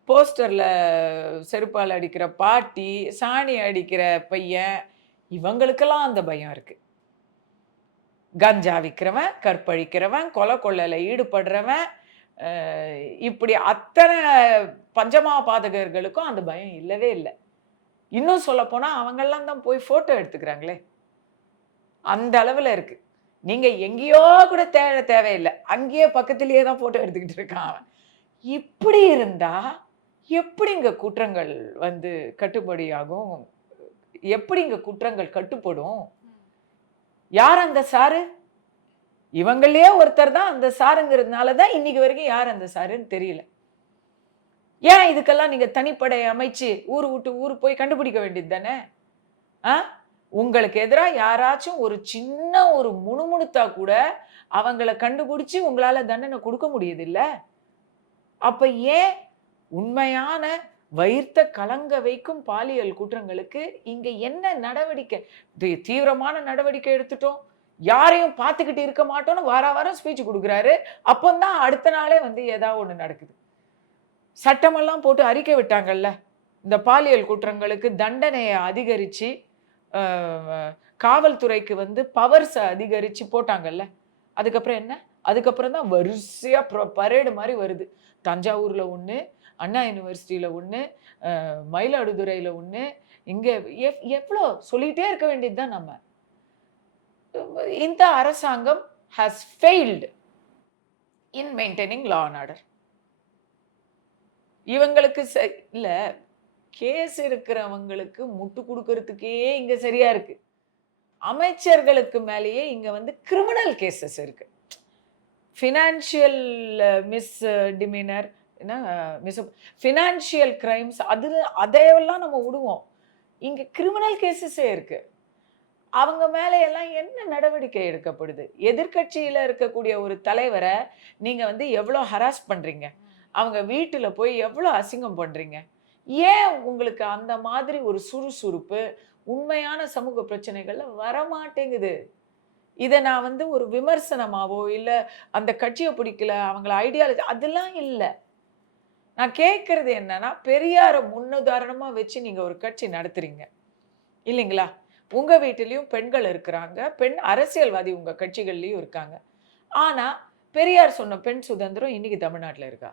போஸ்டர்ல செருப்பால அடிக்கிற பாட்டி, சாணி அடிக்கிற பையன், இவங்களுக்கெல்லாம் அந்த பயம் இருக்கு. கஞ்சா விக்கிறவன், கற்பழிக்கிறவன், கொலை கொள்ளையில ஈடுபடுறவன், இப்படி அத்தனை பஞ்சமா பாதகர்களுக்கும் அந்த பயம் இல்லவே இல்ல. இன்னும் சொல்லப்போனா அவங்கெல்லாம் தான் போய் ஃபோட்டோ எடுத்துக்கிறாங்களே. அந்த அளவுல இருக்கு. நீங்க எங்கேயோ கூட தேவையில்ல. அங்கேயே பக்கத்திலேயே தான் ஃபோட்டோ எடுத்துக்கிட்டு இருக்கான் அவன். இப்படி இருந்தா எப்படிங்க குற்றங்கள் வந்து கட்டுப்படியாகும்? எப்படிங்க குற்றங்கள் கட்டுப்படும்? யார் அந்த சாரு? இவங்களே ஒருத்தர் தான் அந்த சாருங்கிறதுனால தான் இன்னைக்கு வரைக்கும் யார் அந்த சாருன்னு தெரியல. ஏன் இதுக்கெல்லாம் நீங்க தனிப்படை அமைச்சு ஊர் விட்டு ஊர் போய் கண்டுபிடிக்க வேண்டியது தானே? உங்களுக்கு எதிராக யாராச்சும் ஒரு சின்ன ஒரு முணுமுணுத்தா கூட அவங்கள கண்டுபிடிச்சு உங்களால தண்டனை கொடுக்க முடியுது இல்ல? அப்ப ஏன் உண்மையான வயிர்த்த கலங்க வைக்கும் பாலியல் குற்றங்களுக்கு இங்க என்ன நடவடிக்கை? தீவிரமான நடவடிக்கை எடுத்துட்டோம், யாரையும் பார்த்துக்கிட்டு இருக்க மாட்டோம்னு வாரம் ஸ்பீச் கொடுக்குறாரு. அப்பந்தான் அடுத்த நாளே வந்து ஏதாவது ஒண்ணு நடக்குது. சட்டமெல்லாம் போட்டு அறிக்கை விட்டாங்கல்ல, இந்த பாலியல் குற்றங்களுக்கு தண்டனையை அதிகரிச்சு காவல்துறைக்கு வந்து பவர்ஸ் அதிகரிச்சு போட்டாங்கல்ல. அதுக்கப்புறம் என்ன? அதுக்கப்புறம் தான் வரிசையா பரேடு மாதிரி வருது. தஞ்சாவூர்ல ஒண்ணு, அண்ணா யூனிவர்சிட்டியில ஒண்ணு, மயிலாடுதுறையில ஒண்ணு, இங்க எவ்வளோ சொல்லிட்டே இருக்க வேண்டியதுதான் நம்ம. இந்த அரசாங்கம் has failed in maintaining law and order. இவங்களுக்கு இல்ல, கேஸ் இருக்கிறவங்களுக்கு முட்டு கொடுக்கறதுக்கே இங்க சரியா இருக்கு. அமைச்சர்களுக்கு மேலேயே இங்க வந்து கிரிமினல் கேசஸ் இருக்கு. ஃபினான்ஷியல் மிஸ்டிமினர், ஃபினான்ஷியல் கிரைம்ஸ், அதையெல்லாம் நம்ம விடுவோம். இங்க கிரிமினல் கேசஸே இருக்கு. அவங்க மேல எல்லாம் என்ன நடவடிக்கை எடுக்கப்படுது? எதிர்க்கட்சியில இருக்கக்கூடிய ஒரு தலைவரை நீங்க வந்து எவ்வளவு ஹராஸ் பண்றீங்க, அவங்க வீட்டுல போய் எவ்வளவு அசிங்கம் பண்றீங்க. ஏன் உங்களுக்கு அந்த மாதிரி ஒரு சுறுசுறுப்பு உண்மையான சமூக பிரச்சனைகள்ல வரமாட்டேங்குது? இதை நான் வந்து ஒரு விமர்சனமாவோ இல்ல அந்த கட்சியை பிடிக்கல, அவங்கள ஐடியாலஜி அதெல்லாம் இல்லை. நான் கேட்கறது என்னன்னா, பெரியார முன்னுதாரணமா வச்சு நீங்க ஒரு கட்சி நடத்துறீங்க இல்லைங்களா? உங்க வீட்டிலையும் பெண்கள் இருக்கிறாங்க, பெண் அரசியல்வாதி உங்க கட்சிகள்லயும் இருக்காங்க. ஆனா பெரியார் சொன்ன பெண் சுதந்திரம் இன்னைக்கு தமிழ்நாட்டுல இருக்கா?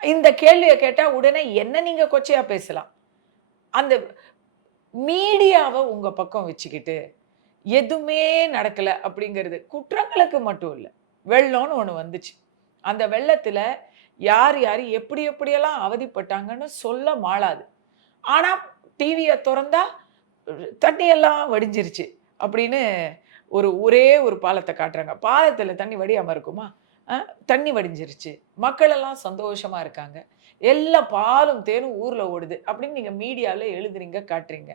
இந்த கேள்வியை கேட்டா உடனே என்ன நீங்க கொச்சையா பேசலாம். அந்த மீடியாவை உங்க பக்கம் வச்சுக்கிட்டு எதுவுமே நடக்கல அப்படிங்கிறது குற்றங்களுக்கு மட்டும் இல்லை. வெள்ளம்னு ஒண்ணு வந்துச்சு, அந்த வெள்ளத்துல யார் யார் எப்படி எப்படியெல்லாம் அவதிப்பட்டாங்கன்னு சொல்ல மாளாது. ஆனா டிவியை திறந்தா தண்ணி எல்லாம் வடிஞ்சிருச்சு அப்படின்னு ஒரே ஒரு பாலத்தை காட்டுறாங்க. பாலத்துல தண்ணி வடியாம இருக்குமா? தண்ணி வடிஞ்சிருச்சு, மக்கள் எல்லாம் சந்தோஷமா இருக்காங்க, எல்லா பாலும் தேனும் ஊர்ல ஓடுது அப்படின்னு நீங்க மீடியால எழுதுறீங்க, காட்டுறீங்க.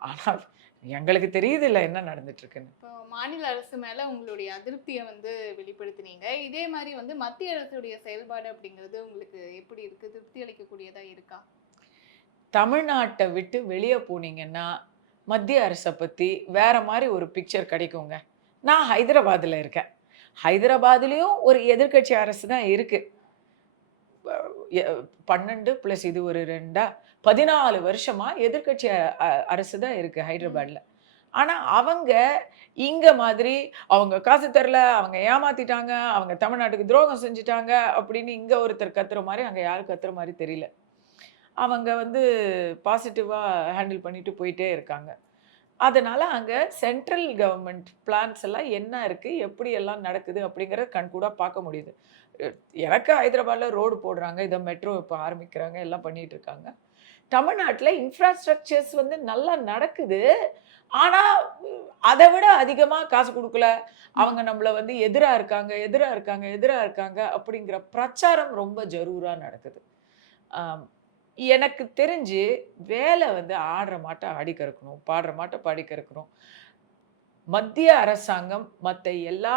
ஆனால் எங்களுக்கு தெரியுது இல்ல என்ன நடந்துட்டு இருக்குன்னு. இப்போ மாநில அரசு மேல உங்களுடைய அதிருப்தியை வந்து வெளிப்படுத்தினீங்க. இதே மாதிரி வந்து மத்திய அரசுடைய செயல்பாடு அப்படிங்கிறது உங்களுக்கு எப்படி இருக்கு? திருப்தி அளிக்கக்கூடியதா இருக்கா? தமிழ்நாட்டை விட்டு வெளியே போனீங்கன்னா மத்திய அரசை பத்தி வேற மாதிரி ஒரு பிக்சர் கிடைக்குங்க. நான் ஹைதராபாத்ல இருக்கேன். ஹைதராபாத்லயும் ஒரு எதிர்க்கட்சி அரசு தான் இருக்கு. 12 + இது ஒரு 2 14 வருஷமா எதிர்க்கட்சி அரசு தான் இருக்கு ஹைதராபாத்ல. ஆனா அவங்க இங்க மாதிரி அவங்க காசு தரல, அவங்க ஏமாத்திட்டாங்க, அவங்க தமிழ்நாட்டுக்கு துரோகம் செஞ்சுட்டாங்க அப்படின்னு இங்க ஒருத்தர் கத்துற மாதிரி அங்க யாரும் கத்துற மாதிரி தெரியல. அவங்க வந்து பாசிட்டிவா ஹேண்டில் பண்ணிட்டு போயிட்டே இருக்காங்க. அதனால அங்க சென்ட்ரல் கவர்மெண்ட் பிளான்ஸ் எல்லாம் என்ன இருக்கு, எப்படி எல்லாம் நடக்குது அப்படிங்கறத கண்கூடா பார்க்க முடியுது. எனக்கு ஹைதராபாத்ல ரோடு போடுறாங்க, இதை மெட்ரோ இப்போ ஆரம்பிக்கிறாங்க, எல்லாம் பண்ணிட்டு இருக்காங்க. தமிழ்நாட்டுல இன்ஃப்ராஸ்ட்ரக்சர்ஸ் வந்து நல்லா நடக்குது. ஆனா அதை விட அதிகமா காசு கொடுக்கல, அவங்க நம்மள வந்து எதிரா இருக்காங்க அப்படிங்கிற பிரச்சாரம் ரொம்ப ஜரூரா நடக்குது. எனக்கு தெரிஞ்சு வேலை வந்து ஆடுற மாட்ட ஆடி கறக்கணும், பாடுற மாட்ட பாடி கறக்கணும். மத்திய அரசாங்கம் மற்ற எல்லா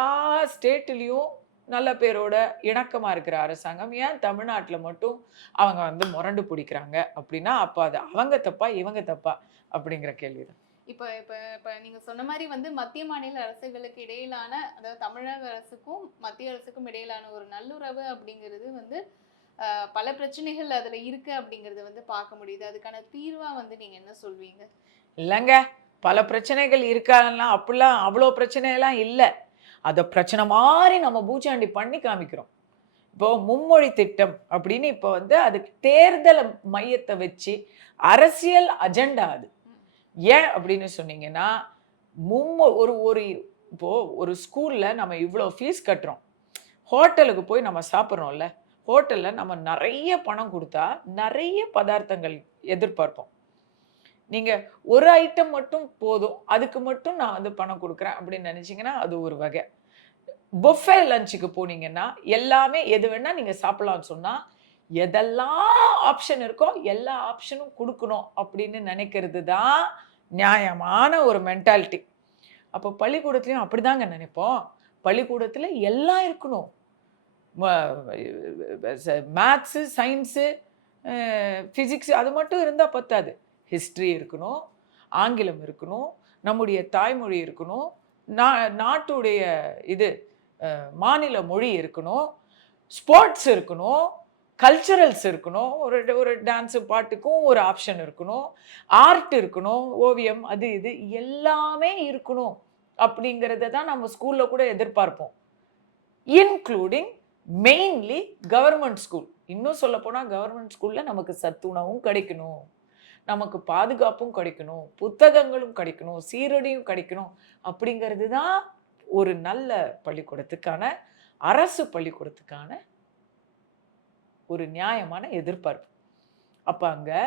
ஸ்டேட்லயும் நல்ல பேரோட இணக்கமா இருக்கிற அரசாங்கம் ஏன் தமிழ்நாட்டில் மட்டும் அவங்க வந்து முரண்டு பிடிக்கிறாங்க அப்படின்னா, அப்போ அது அவங்க தப்பா இவங்க தப்பா அப்படிங்கிற கேள்விதான். இப்போ இப்போ இப்போ நீங்க சொன்ன மாதிரி வந்து மத்திய மாநில அரசுகளுக்கு இடையிலான, அதாவது தமிழக அரசுக்கும் மத்திய அரசுக்கும் இடையிலான ஒரு நல்லுறவு அப்படிங்கிறது வந்து பல பிரச்சனைகள் அதுல இருக்கு அப்படிங்கறது வந்து பார்க்க முடியுது. அதுக்கான தீர்வா வந்து நீங்க என்ன சொல்வீங்க? இல்லைங்க, பல பிரச்சனைகள் இருக்கான்னா அப்படிலாம் அவ்வளோ பிரச்சனையெல்லாம் இல்லை. அதை பிரச்சனை மாதிரி நம்ம பூச்சாண்டி பண்ணி காமிக்கிறோம். இப்போ மும்மொழி திட்டம் அப்படின்னு இப்போ வந்து அதுக்கு தேர்தல் மையத்தை வச்சு அரசியல் அஜெண்டா அது. ஏன் அப்படின்னு சொன்னீங்கன்னா, ஒரு இப்போ ஒரு ஸ்கூல்ல நம்ம இவ்வளோ ஃபீஸ் கட்டுறோம், ஹோட்டலுக்கு போய் நம்ம சாப்பிட்றோம்ல, ஹோட்டல்ல நம்ம நிறைய பணம் கொடுத்தா நிறைய பதார்த்தங்கள் எதிர்பார்ப்போம். நீங்க ஒரு ஐட்டம் மட்டும் போதும், அதுக்கு மட்டும் நான் வந்து பணம் கொடுக்குறேன் அப்படின்னு நினைச்சீங்கன்னா அது ஒரு வகை. புஃபே லஞ்சுக்கு போனீங்கன்னா எல்லாமே எது வேணா நீங்க சாப்பிடலாம்னு சொன்னா, எதெல்லாம் ஆப்ஷன் இருக்கோ எல்லா ஆப்ஷனும் கொடுக்கணும் அப்படின்னு நினைக்கிறது தான் நியாயமான ஒரு மென்டாலிட்டி. அப்போ பள்ளிக்கூடத்துலையும் அப்படிதாங்க நினைப்போம். பள்ளிக்கூடத்தில் எல்லாம் இருக்கணும். மேத்ஸு, சயின்ஸு, ஃபிசிக்ஸ் அது மட்டும் இருந்தால் பத்தாது. ஹிஸ்ட்ரி இருக்கணும், ஆங்கிலம் இருக்கணும், நம்முடைய தாய்மொழி இருக்கணும், நாட்டுடைய இது மாநில மொழி இருக்கணும், ஸ்போர்ட்ஸ் இருக்கணும், கல்ச்சுரல்ஸ் இருக்கணும், ஒரு டான்ஸு பாட்டுக்கும் ஒரு ஆப்ஷன் இருக்கணும், ஆர்ட் இருக்கணும், ஓவியம் அது இது எல்லாமே இருக்கணும் அப்படிங்கிறத தான் நம்ம ஸ்கூலில் கூட எதிர்பார்ப்போம். Including mainly government school. இன்னும் சொல்ல போனால் கவர்மெண்ட் ஸ்கூலில் நமக்கு சத்துணவும் கிடைக்கணும், நமக்கு பாதுகாப்பும் கிடைக்கணும், புத்தகங்களும் கிடைக்கணும், சீரடியும் கிடைக்கணும் அப்படிங்கிறது தான் ஒரு நல்ல பள்ளிக்கூடத்துக்கான, அரசு பள்ளிக்கூடத்துக்கான ஒரு நியாயமான எதிர்பார்ப்பு. அப்போ அங்கே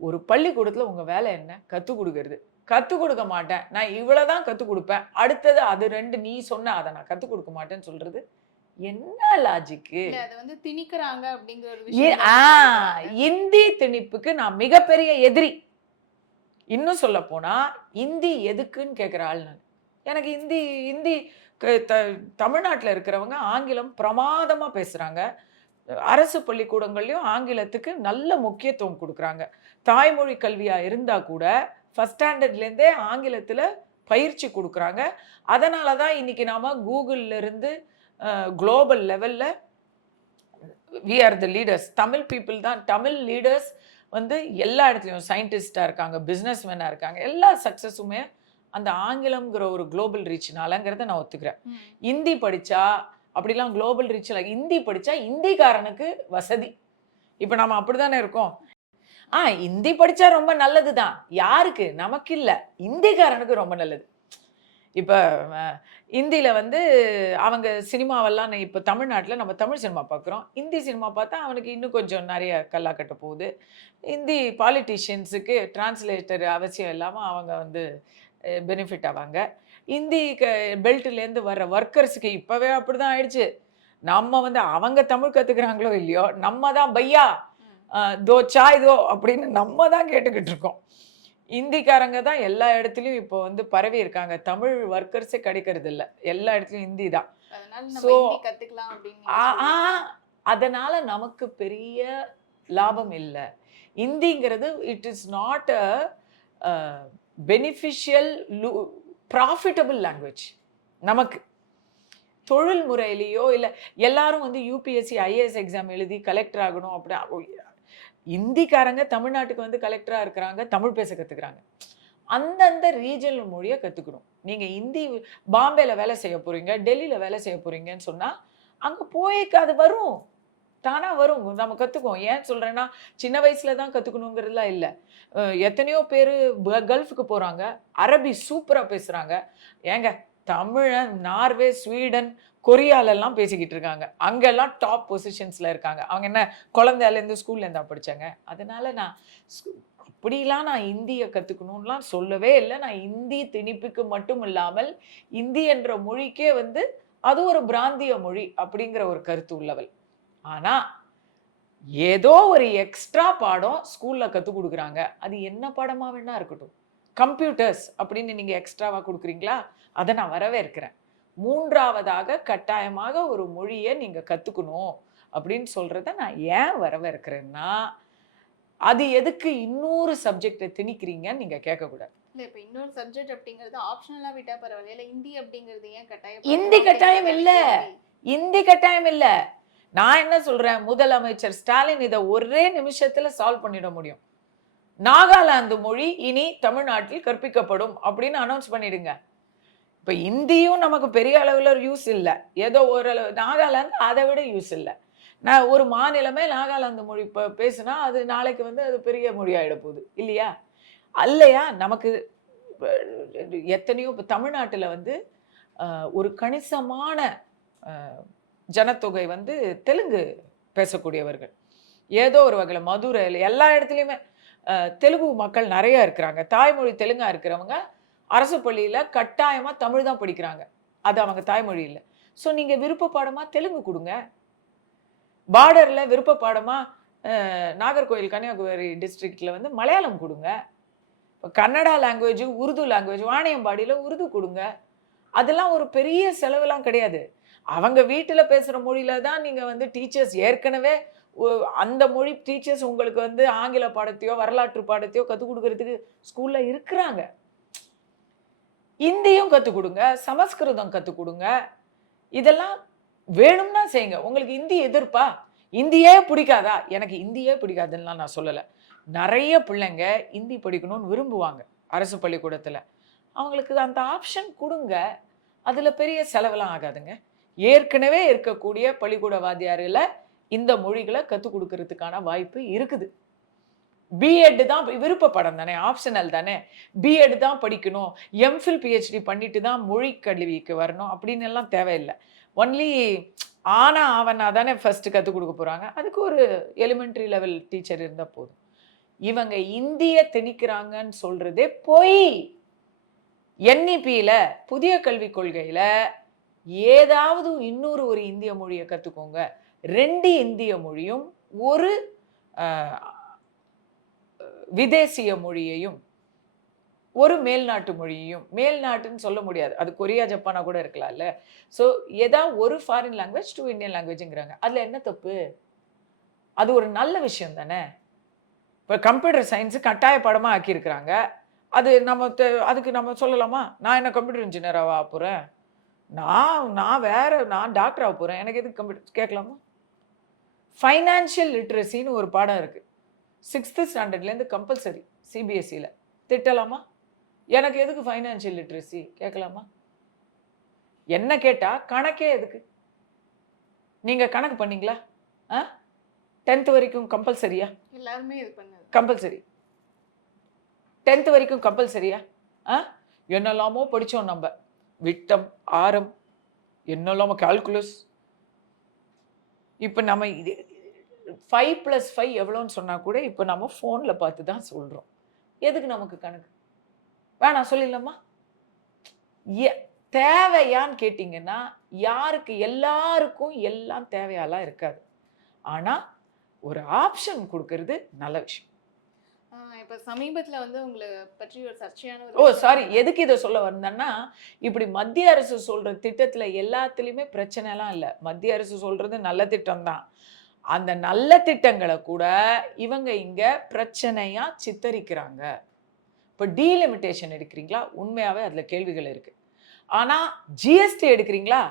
ஒரு பள்ளிக்கூடத்தில் உங்கள் வேலை என்ன? கற்றுக் கொடுக்கறது. கற்றுக் கொடுக்க மாட்டேன், நான் இவ்வளோ தான் கற்றுக் கொடுப்பேன், அடுத்தது அது 2 நீ சொன்ன அதை நான் கற்றுக் கொடுக்க மாட்டேன்னு சொல்கிறது என்ன லாஜிக்கு? அது வந்து திணிக்கிறாங்க அப்படிங்கிற ஒரு விஷயம். இந்தி திணிப்புக்கு நான் மிகப்பெரிய எதிரி. இன்னும் சொல்ல போனா இந்தி எதுக்குன்னு கேட்குற ஆள் நான். எனக்கு இந்தி தமிழ்நாட்டில் இருக்கிறவங்க ஆங்கிலம் பிரமாதமாக பேசுகிறாங்க. அரசு பள்ளிக்கூடங்கள்லையும் ஆங்கிலத்துக்கு நல்ல முக்கியத்துவம் கொடுக்குறாங்க. தாய்மொழி கல்வியாக இருந்தால் கூட ஃபஸ்ட் ஸ்டாண்டர்ட்லேருந்தே ஆங்கிலத்தில் பயிற்சி கொடுக்குறாங்க. அதனால தான் இன்றைக்கி நாம் கூகுள்லேருந்து குளோபல் லெவலில் we are the leaders. Tamil people தான், தமிழ் லீடர்ஸ் வந்து எல்லா இடத்துலையும் சயின்டிஸ்டாக இருக்காங்க, பிஸ்னஸ் மேனாக இருக்காங்க. எல்லா சக்ஸஸுமே அந்த ஆங்கிலம்ங்கிற ஒரு குளோபல் ரீச்னாலங்கிறத நான் ஒத்துக்கிறேன். இந்தி படித்தா அப்படிலாம் குளோபல் ரீச்சில், இந்தி படித்தா இந்திக்காரனுக்கு வசதி. இப்போ நம்ம அப்படி தானே இருக்கோம். இந்தி படித்தா ரொம்ப நல்லது தான். யாருக்கு? நமக்கு இல்லை, இந்திக்காரனுக்கு ரொம்ப நல்லது. இப்போ இந்தியில் வந்து அவங்க சினிமாவெல்லாம் இப்போ தமிழ்நாட்டில் நம்ம தமிழ் சினிமா பார்க்குறோம், இந்தி சினிமா பார்த்தா அவனுக்கு இன்னும் கொஞ்சம் நிறைய கல்லா கட்ட போகுது. இந்தி பாலிட்டிஷியன்ஸுக்கு டிரான்ஸ்லேட்டர் அவசியம் இல்லாமல் அவங்க வந்து பெனிஃபிட் ஆவாங்க. இந்தி பெல்ட்லேருந்து வர்ற ஒர்க்கர்ஸுக்கு இப்போவே அப்படி தான் ஆயிடுச்சு. நம்ம வந்து அவங்க தமிழ் கற்றுக்குறாங்களோ இல்லையோ, நம்ம தான் பையா தோ சாய் தோ அப்படின்னு நம்ம தான் கேட்டுக்கிட்டு இருக்கோம். இந்திக்காரங்க தான் எல்லா இடத்துலையும் இப்போ வந்து பரவி இருக்காங்க. தமிழ் ஒர்க்கர்ஸே கிடைக்கிறது இல்லை, எல்லா இடத்துலையும் ஹிந்தி தான். ஸோ அதனால நமக்கு பெரிய லாபம் இல்லை. இந்திங்கிறது it is not a beneficial profitable language. நமக்கு தொழில் முறையிலையோ இல்லை எல்லாரும் வந்து யூபிஎஸ்சி ஐஏஎஸ் எக்ஸாம் எழுதி கலெக்டர் ஆகணும் அப்படி. இந்திக்காரங்க தமிழ்நாட்டுக்கு வந்து கலெக்டராக இருக்கிறாங்க, தமிழ் பேச கற்றுக்குறாங்க. அந்தந்த ரீஜனல் மொழியை கற்றுக்கணும். நீங்கள் இந்தி பாம்பேயில் வேலை செய்ய போகிறீங்க, டெல்லியில் வேலை செய்ய போகிறீங்கன்னு சொன்னால் அங்கே போய்க்கு அது வரும், தானாக வரும், நம்ம கற்றுக்குவோம். ஏன் சொல்கிறேன்னா சின்ன வயசில் தான் கற்றுக்கணுங்கிறதுலாம் இல்லை. எத்தனையோ பேர் கல்ஃபுக்கு போகிறாங்க, அரபி சூப்பராக பேசுகிறாங்க. ஏங்க தமிழன் நார்வே, ஸ்வீடன், கொரியாலெல்லாம் பேசிக்கிட்டு இருக்காங்க, அங்கெல்லாம் டாப் பொசிஷன்ஸில் இருக்காங்க. அவங்க என்ன குழந்தையிலேருந்து ஸ்கூல்லேருந்தா படித்தாங்க? அதனால் நான் அப்படிலாம் நான் இந்தியை கற்றுக்கணும்லாம் சொல்லவே இல்லை. நான் இந்தி திணிப்புக்கு மட்டும் இல்லாமல் இந்தி என்ற மொழிக்கே வந்து அது ஒரு பிராந்திய மொழி அப்படிங்கிற ஒரு கருத்து உள்ளவள். ஆனால் ஏதோ ஒரு எக்ஸ்ட்ரா பாடம் ஸ்கூலில் கற்றுக் கொடுக்குறாங்க, அது என்ன பாடமாக வேணா இருக்கட்டும். கம்ப்யூட்டர்ஸ் அப்படின்னு நீங்கள் எக்ஸ்ட்ராவாக கொடுக்குறீங்களா? அதை நான் வரவேற்கிறேன். மூன்றாவதாக கட்டாயமாக ஒரு மொழியை நீங்கள் கற்றுக்கணும் அப்படின்னு சொல்கிறத நான் ஏன் வரவேற்கிறேன்னா, அது எதுக்கு இன்னொரு சப்ஜெக்டை திணிக்கிறீங்கன்னு நீங்கள் கேட்கக்கூடாது. இல்லை, இப்போ இன்னொரு சப்ஜெக்ட் அப்படிங்கிறது ஆப்ஷனலாக விட்டால் பரவாயில்ல, இல்லை இந்தி அப்படிங்கிறது ஏன் கட்டாயம்? இந்தி கட்டாயம் இல்லை, இந்தி கட்டாயம் இல்லை. நான் என்ன சொல்கிறேன், முதலமைச்சர் ஸ்டாலின் இதை ஒரே நிமிஷத்தில் சால்வ் பண்ணிட முடியும். நாகாலாந்து மொழி இனி தமிழ்நாட்டில் கற்பிக்கப்படும் அப்படின்னு அனௌன்ஸ் பண்ணிடுங்க. இப்போ இந்தியும் நமக்கு பெரிய அளவில் யூஸ் இல்லை, ஏதோ ஓரளவு. நாகாலாந்து அதை விட யூஸ் இல்லை. நான் ஒரு மாநிலமே நாகாலாந்து மொழி பேசுனா அது நாளைக்கு வந்து அது பெரிய மொழி ஆகிட போகுது இல்லையா? அல்லையா? நமக்கு எத்தனையோ இப்போ தமிழ்நாட்டில் வந்து ஒரு கணிசமான ஜனத்தொகை வந்து தெலுங்கு பேசக்கூடியவர்கள். ஏதோ ஒரு வகையில் மதுரையில் எல்லா இடத்துலையுமே தெலுங்கு மக்கள் நிறைய இருக்கிறாங்க. தாய்மொழி தெலுங்காக இருக்கிறவங்க அரசு பள்ளியில் கட்டாயமாக தமிழ் தான் படிக்கிறாங்க, அது அவங்க தாய்மொழி இல்லை. ஸோ நீங்கள் விருப்ப பாடமாக தெலுங்கு கொடுங்க. பார்டரில் விருப்ப பாடமாக நாகர்கோவில் கன்னியாகுமரி டிஸ்ட்ரிக்டில் வந்து மலையாளம் கொடுங்க. இப்போ கன்னடா லாங்குவேஜ், உருது லாங்குவேஜ், வாணியம்பாடியில் உருது கொடுங்க. அதெல்லாம் ஒரு பெரிய செலவுலாம் கிடையாது. அவங்க வீட்டில் பேசுகிற மொழியில தான் நீங்கள் வந்து டீச்சர்ஸ் ஏற்கனவே அந்த மொழி டீச்சர்ஸ் உங்களுக்கு வந்து ஆங்கில பாடத்தையோ வரலாற்று பாடத்தையோ கற்றுக் கொடுக்கறதுக்கு ஸ்கூலில் இருக்கிறாங்க. இந்தியும் கற்றுக் கொடுங்க, சமஸ்கிருதம் கற்றுக் கொடுங்க. இதெல்லாம் வேணும்னா செய்யுங்க. உங்களுக்கு இந்தி எதிர்ப்பா? இந்தியே பிடிக்காதா? எனக்கு இந்தியே பிடிக்காதுன்னா நான் சொல்லலை. நிறைய பிள்ளைங்க இந்தி படிக்கணும்னு விரும்புவாங்க அரசு பள்ளிக்கூடத்தில். அவங்களுக்கு அந்த ஆப்ஷன் கொடுங்க. அதில் பெரிய செலவெல்லாம் ஆகாதுங்க. ஏற்கனவே இருக்கக்கூடிய பள்ளிக்கூட வாத்தியாரில் இந்த மொழிகளை கற்றுக் கொடுக்கறதுக்கான வாய்ப்பு இருக்குது. பிஎட் தான் விருப்ப படம் தானே, ஆப்ஷனல் தானே. பிஎட் தான் படிக்கணும், எம்ஃபில் பிஹெச்டி பண்ணிட்டு தான் மொழி கல்விக்கு வரணும் அப்படின்னு எல்லாம் தேவையில்லை. ஒன்லி ஆனா அவனா தானே ஃபர்ஸ்ட் கற்றுக் கொடுக்க போகிறாங்க. அதுக்கு ஒரு எலிமெண்ட்ரி லெவல் டீச்சர் இருந்தால் போதும். இவங்க இந்திய திணிக்கிறாங்கன்னு சொல்றதே போய். என்இபியில் புதிய கல்விக் கொள்கையில் ஏதாவது இன்னொரு ஒரு இந்திய மொழியை கற்றுக்கோங்க. 2 இந்திய மொழியும் ஒரு விதேசிய மொழியையும் ஒரு மேல்நாட்டு மொழியையும், மேல்நாட்டுன்னு சொல்ல முடியாது, அது கொரியா ஜப்பானா கூட இருக்கலாம்ல. ஸோ ஏதாவது ஒரு ஃபாரின் லாங்குவேஜ் 2 இந்தியன் லாங்குவேஜுங்கிறாங்க. அதில் என்ன தப்பு? அது ஒரு நல்ல விஷயம் தானே. இப்போ கம்ப்யூட்டர் சயின்ஸு கட்டாய பாடமாக ஆக்கியிருக்கிறாங்க. அது நம்ம அதுக்கு நம்ம சொல்லலாமா, நான் என்ன கம்ப்யூட்டர் இன்ஜினியராக ஆக போகிறேன், நான் டாக்டர் ஆக போகிறேன், எனக்கு எதுக்கு கம்ப்யூட்டர் கேட்கலாமா? ஃபைனான்ஷியல் லிட்ரஸின்னு ஒரு பாடம் இருக்குது 6th ஸ்டாண்டர்ட்லேருந்து கம்பல்சரி சிபிஎஸ்சியில். திட்டலாமா? எனக்கு எதுக்கு ஃபைனான்ஷியல் லிட்ரஸி கேட்கலாமா? என்ன கேட்டால் கணக்கே எதுக்கு? நீங்கள் கணக்கு பண்ணீங்களா? 10th வரைக்கும் கம்பல்சரியா? எல்லாருமே இது பண்ணது கம்பல்சரி. 10th வரைக்கும் கம்பல்சரியா? என்னெல்லாமோ படித்தோம் நம்ம, விட்டம், ஆரம், என்னெல்லாமோ கால்குலஸ். இப்போ நம்ம இது 5 + 5 எவ்வளோன்னு சொன்னால் கூட இப்போ நம்ம ஃபோனில் பார்த்து தான் சொல்கிறோம். எதுக்கு நமக்கு கணக்கு? வேணாம் சொல்லிடலாமா? தேவையான்னு கேட்டிங்கன்னா யாருக்கு? எல்லாருக்கும் எல்லாம் தேவையாலாம் இருக்காது. ஆனால் ஒரு ஆப்ஷன் கொடுக்கறது நல்ல விஷயம். இப்போ சமீபத்தில் வந்து உங்களை பற்றி ஒரு சர்ச்சையான சாரி, எதுக்கு இதை சொல்ல வந்தேன்னா, இப்படி மத்திய அரசு சொல்கிற திட்டத்தில் எல்லாத்துலேயுமே பிரச்சனைலாம் இல்லை. மத்திய அரசு சொல்கிறது நல்ல திட்டம் தான். அந்த நல்ல திட்டங்களை கூட இவங்க இங்கே பிரச்சனையாக சித்தரிக்கிறாங்க. இப்போ டீலிமிட்டேஷன் எடுக்கிறீங்களா, உண்மையாகவே அதில் கேள்விகள் இருக்குது. ஆனால் ஜிஎஸ்டி எடுக்கிறீங்களா,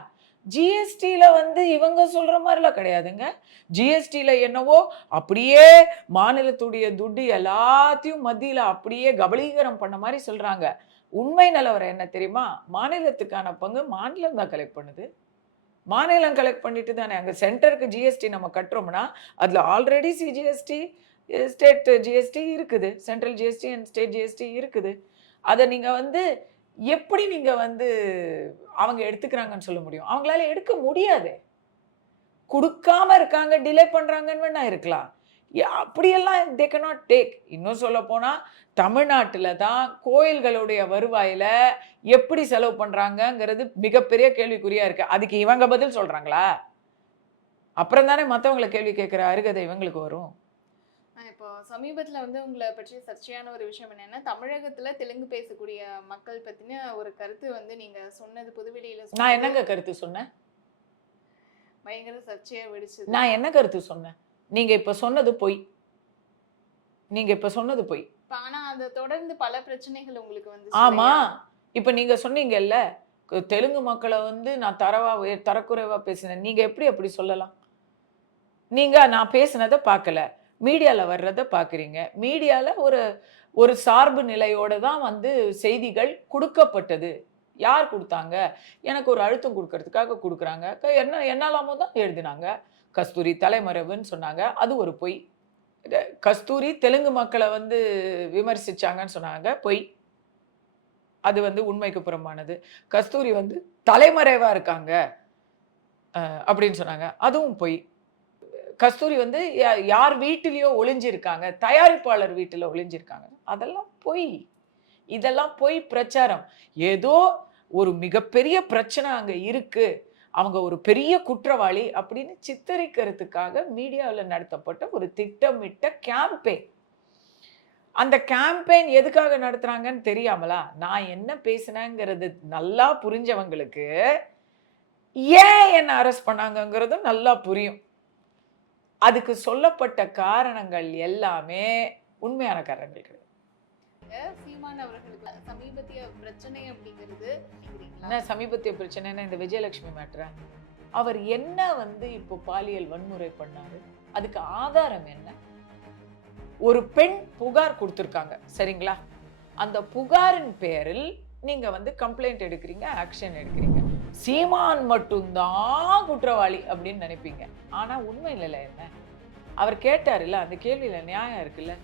ஜிஎஸ்டியில் வந்து இவங்க சொல்கிற மாதிரிலாம் கிடையாதுங்க. ஜிஎஸ்டியில் என்னவோ அப்படியே மாநிலத்துடைய துட்டு எல்லாத்தையும் மத்தியில் அப்படியே கபலீகரம் பண்ண மாதிரி சொல்கிறாங்க. உண்மை நிலவரம் என்ன தெரியுமா? மாநிலத்துக்கான பங்கு மாநிலம் தான் கலெக்ட் பண்ணுது. மாநிலம் கலெக்ட் பண்ணிட்டு தானே அங்கே சென்டருக்கு ஜிஎஸ்டி நம்ம கட்டுறோம்னா அதில் ஆல்ரெடி சிஜிஎஸ்டி, ஸ்டேட் ஜிஎஸ்டி இருக்குது, central GST and state GST இருக்குது. அதை நீங்கள் வந்து எப்படி நீங்கள் வந்து அவங்க எடுத்துக்கிறாங்கன்னு சொல்ல முடியும்? அவங்களால எடுக்க முடியாது. கொடுக்காம இருக்காங்க, டிலே பண்ணுறாங்கன்னு வேணா இருக்கலாம். அப்படியெல்லாம் தே cannot டேக். இன்னும் சொல்ல போனால் தமிழ்நாட்டில் தான் கோயில்களுடைய வருவாயில் எப்படி செலவு பண்ணுறாங்கங்கிறது மிகப்பெரிய கேள்விக்குறியாக இருக்குது. அதுக்கு இவங்க பதில் சொல்கிறாங்களா? அப்புறம் தானே மற்றவங்களை கேள்வி கேட்குற அருகதை இவங்களுக்கு வரும். இப்போ சமீபத்தில் வந்து உங்களை பற்றி சர்ச்சையான ஒரு விஷயம் என்னன்னா, தமிழகத்தில் தெலுங்கு பேசக்கூடிய மக்கள் பற்றின ஒரு கருத்து வந்து நீங்கள் சொன்னது பொதுவெளியில். நான் என்னங்க கருத்து சொன்னேன்? பயங்கர சர்ச்சையாக வெடிச்சது. நான் என்ன கருத்து சொன்னேன்? நீங்கள் இப்போ சொன்னது பொய். ஆனா அதை தொடர்ந்து பல பிரச்சனைகள் உங்களுக்கு வந்து. ஆமா, இப்போ நீங்க சொன்னீங்கல்ல தெலுங்கு மக்களை வந்து நான் தரக்குறைவா பேசினேன். நீங்க எப்படி அப்படி சொல்லலாம்? நீங்க நான் பேசினதை பார்க்கல, மீடியாவில் வர்றதை பார்க்குறீங்க. மீடியாவில் ஒரு சார்பு நிலையோட தான் வந்து செய்திகள் கொடுக்கப்பட்டது. யார் கொடுத்தாங்க? எனக்கு ஒரு அழுத்தம் கொடுக்கறதுக்காக கொடுக்குறாங்க. என்னாலாமோ தான் எழுதினாங்க. கஸ்தூரி தலைமறைவுன்னு சொன்னாங்க, அது ஒரு பொய். கஸ்தூரி தெலுங்கு மக்களை வந்து விமர்சிச்சாங்கன்னு சொன்னாங்க, பொய். அது வந்து உண்மைக்கு புறம்பானது. கஸ்தூரி வந்து தலைமறைவா இருக்காங்க அப்படின்னு சொன்னாங்க, அதுவும் பொய். கஸ்தூரி வந்து யார் வீட்டிலேயோ ஒளிஞ்சிருக்காங்க, தயாரிப்பாளர் வீட்டில் ஒளிஞ்சிருக்காங்க, அதெல்லாம் பொய். இதெல்லாம் பொய் பிரச்சாரம். ஏதோ ஒரு மிகப்பெரிய பிரச்சனை அங்கே இருக்கு, அவங்க ஒரு பெரிய குற்றவாளி அப்படின்னு சித்தரிக்கிறதுக்காக மீடியாவில் நடத்தப்பட்ட ஒரு திட்டமிட்ட கேம்பெயின். அந்த கேம்பெயின் எதுக்காக நடத்துறாங்கன்னு தெரியாமலா? நான் என்ன பேசினேங்கிறது நல்லா புரிஞ்சவங்களுக்கு ஏன் என்ன அரெஸ்ட் பண்ணாங்கங்கிறது நல்லா புரியும். அதுக்கு சொல்லப்பட்ட காரணங்கள் எல்லாமே உண்மையான காரணங்கள் கிடையாது. சீமான் அவர்களுக்கு சமீபத்திய பிரச்சனை அப்படிங்கிறது என்ன சமீபத்திய பிரச்சனைன்னா இந்த விஜயலட்சுமி மேட்டரா? அவர் என்ன வந்து இப்போ பாலியல் வன்முறை பண்ணாரு? அதுக்கு ஆதாரம் என்ன? ஒரு பெண் புகார் கொடுத்துருக்காங்க, சரிங்களா? அந்த புகாரின் பேரில் நீங்க வந்து கம்ப்ளைண்ட் எடுக்கிறீங்க, ஆக்ஷன் எடுக்கிறீங்க. சீமான் மட்டும்தான் குற்றவாளி அப்படின்னு நினைப்பீங்க. ஆனா உண்மை இல்லைல்ல. என்ன அவர் கேட்டாருல்ல, அந்த கேள்வியில நியாயம் இருக்குல்ல.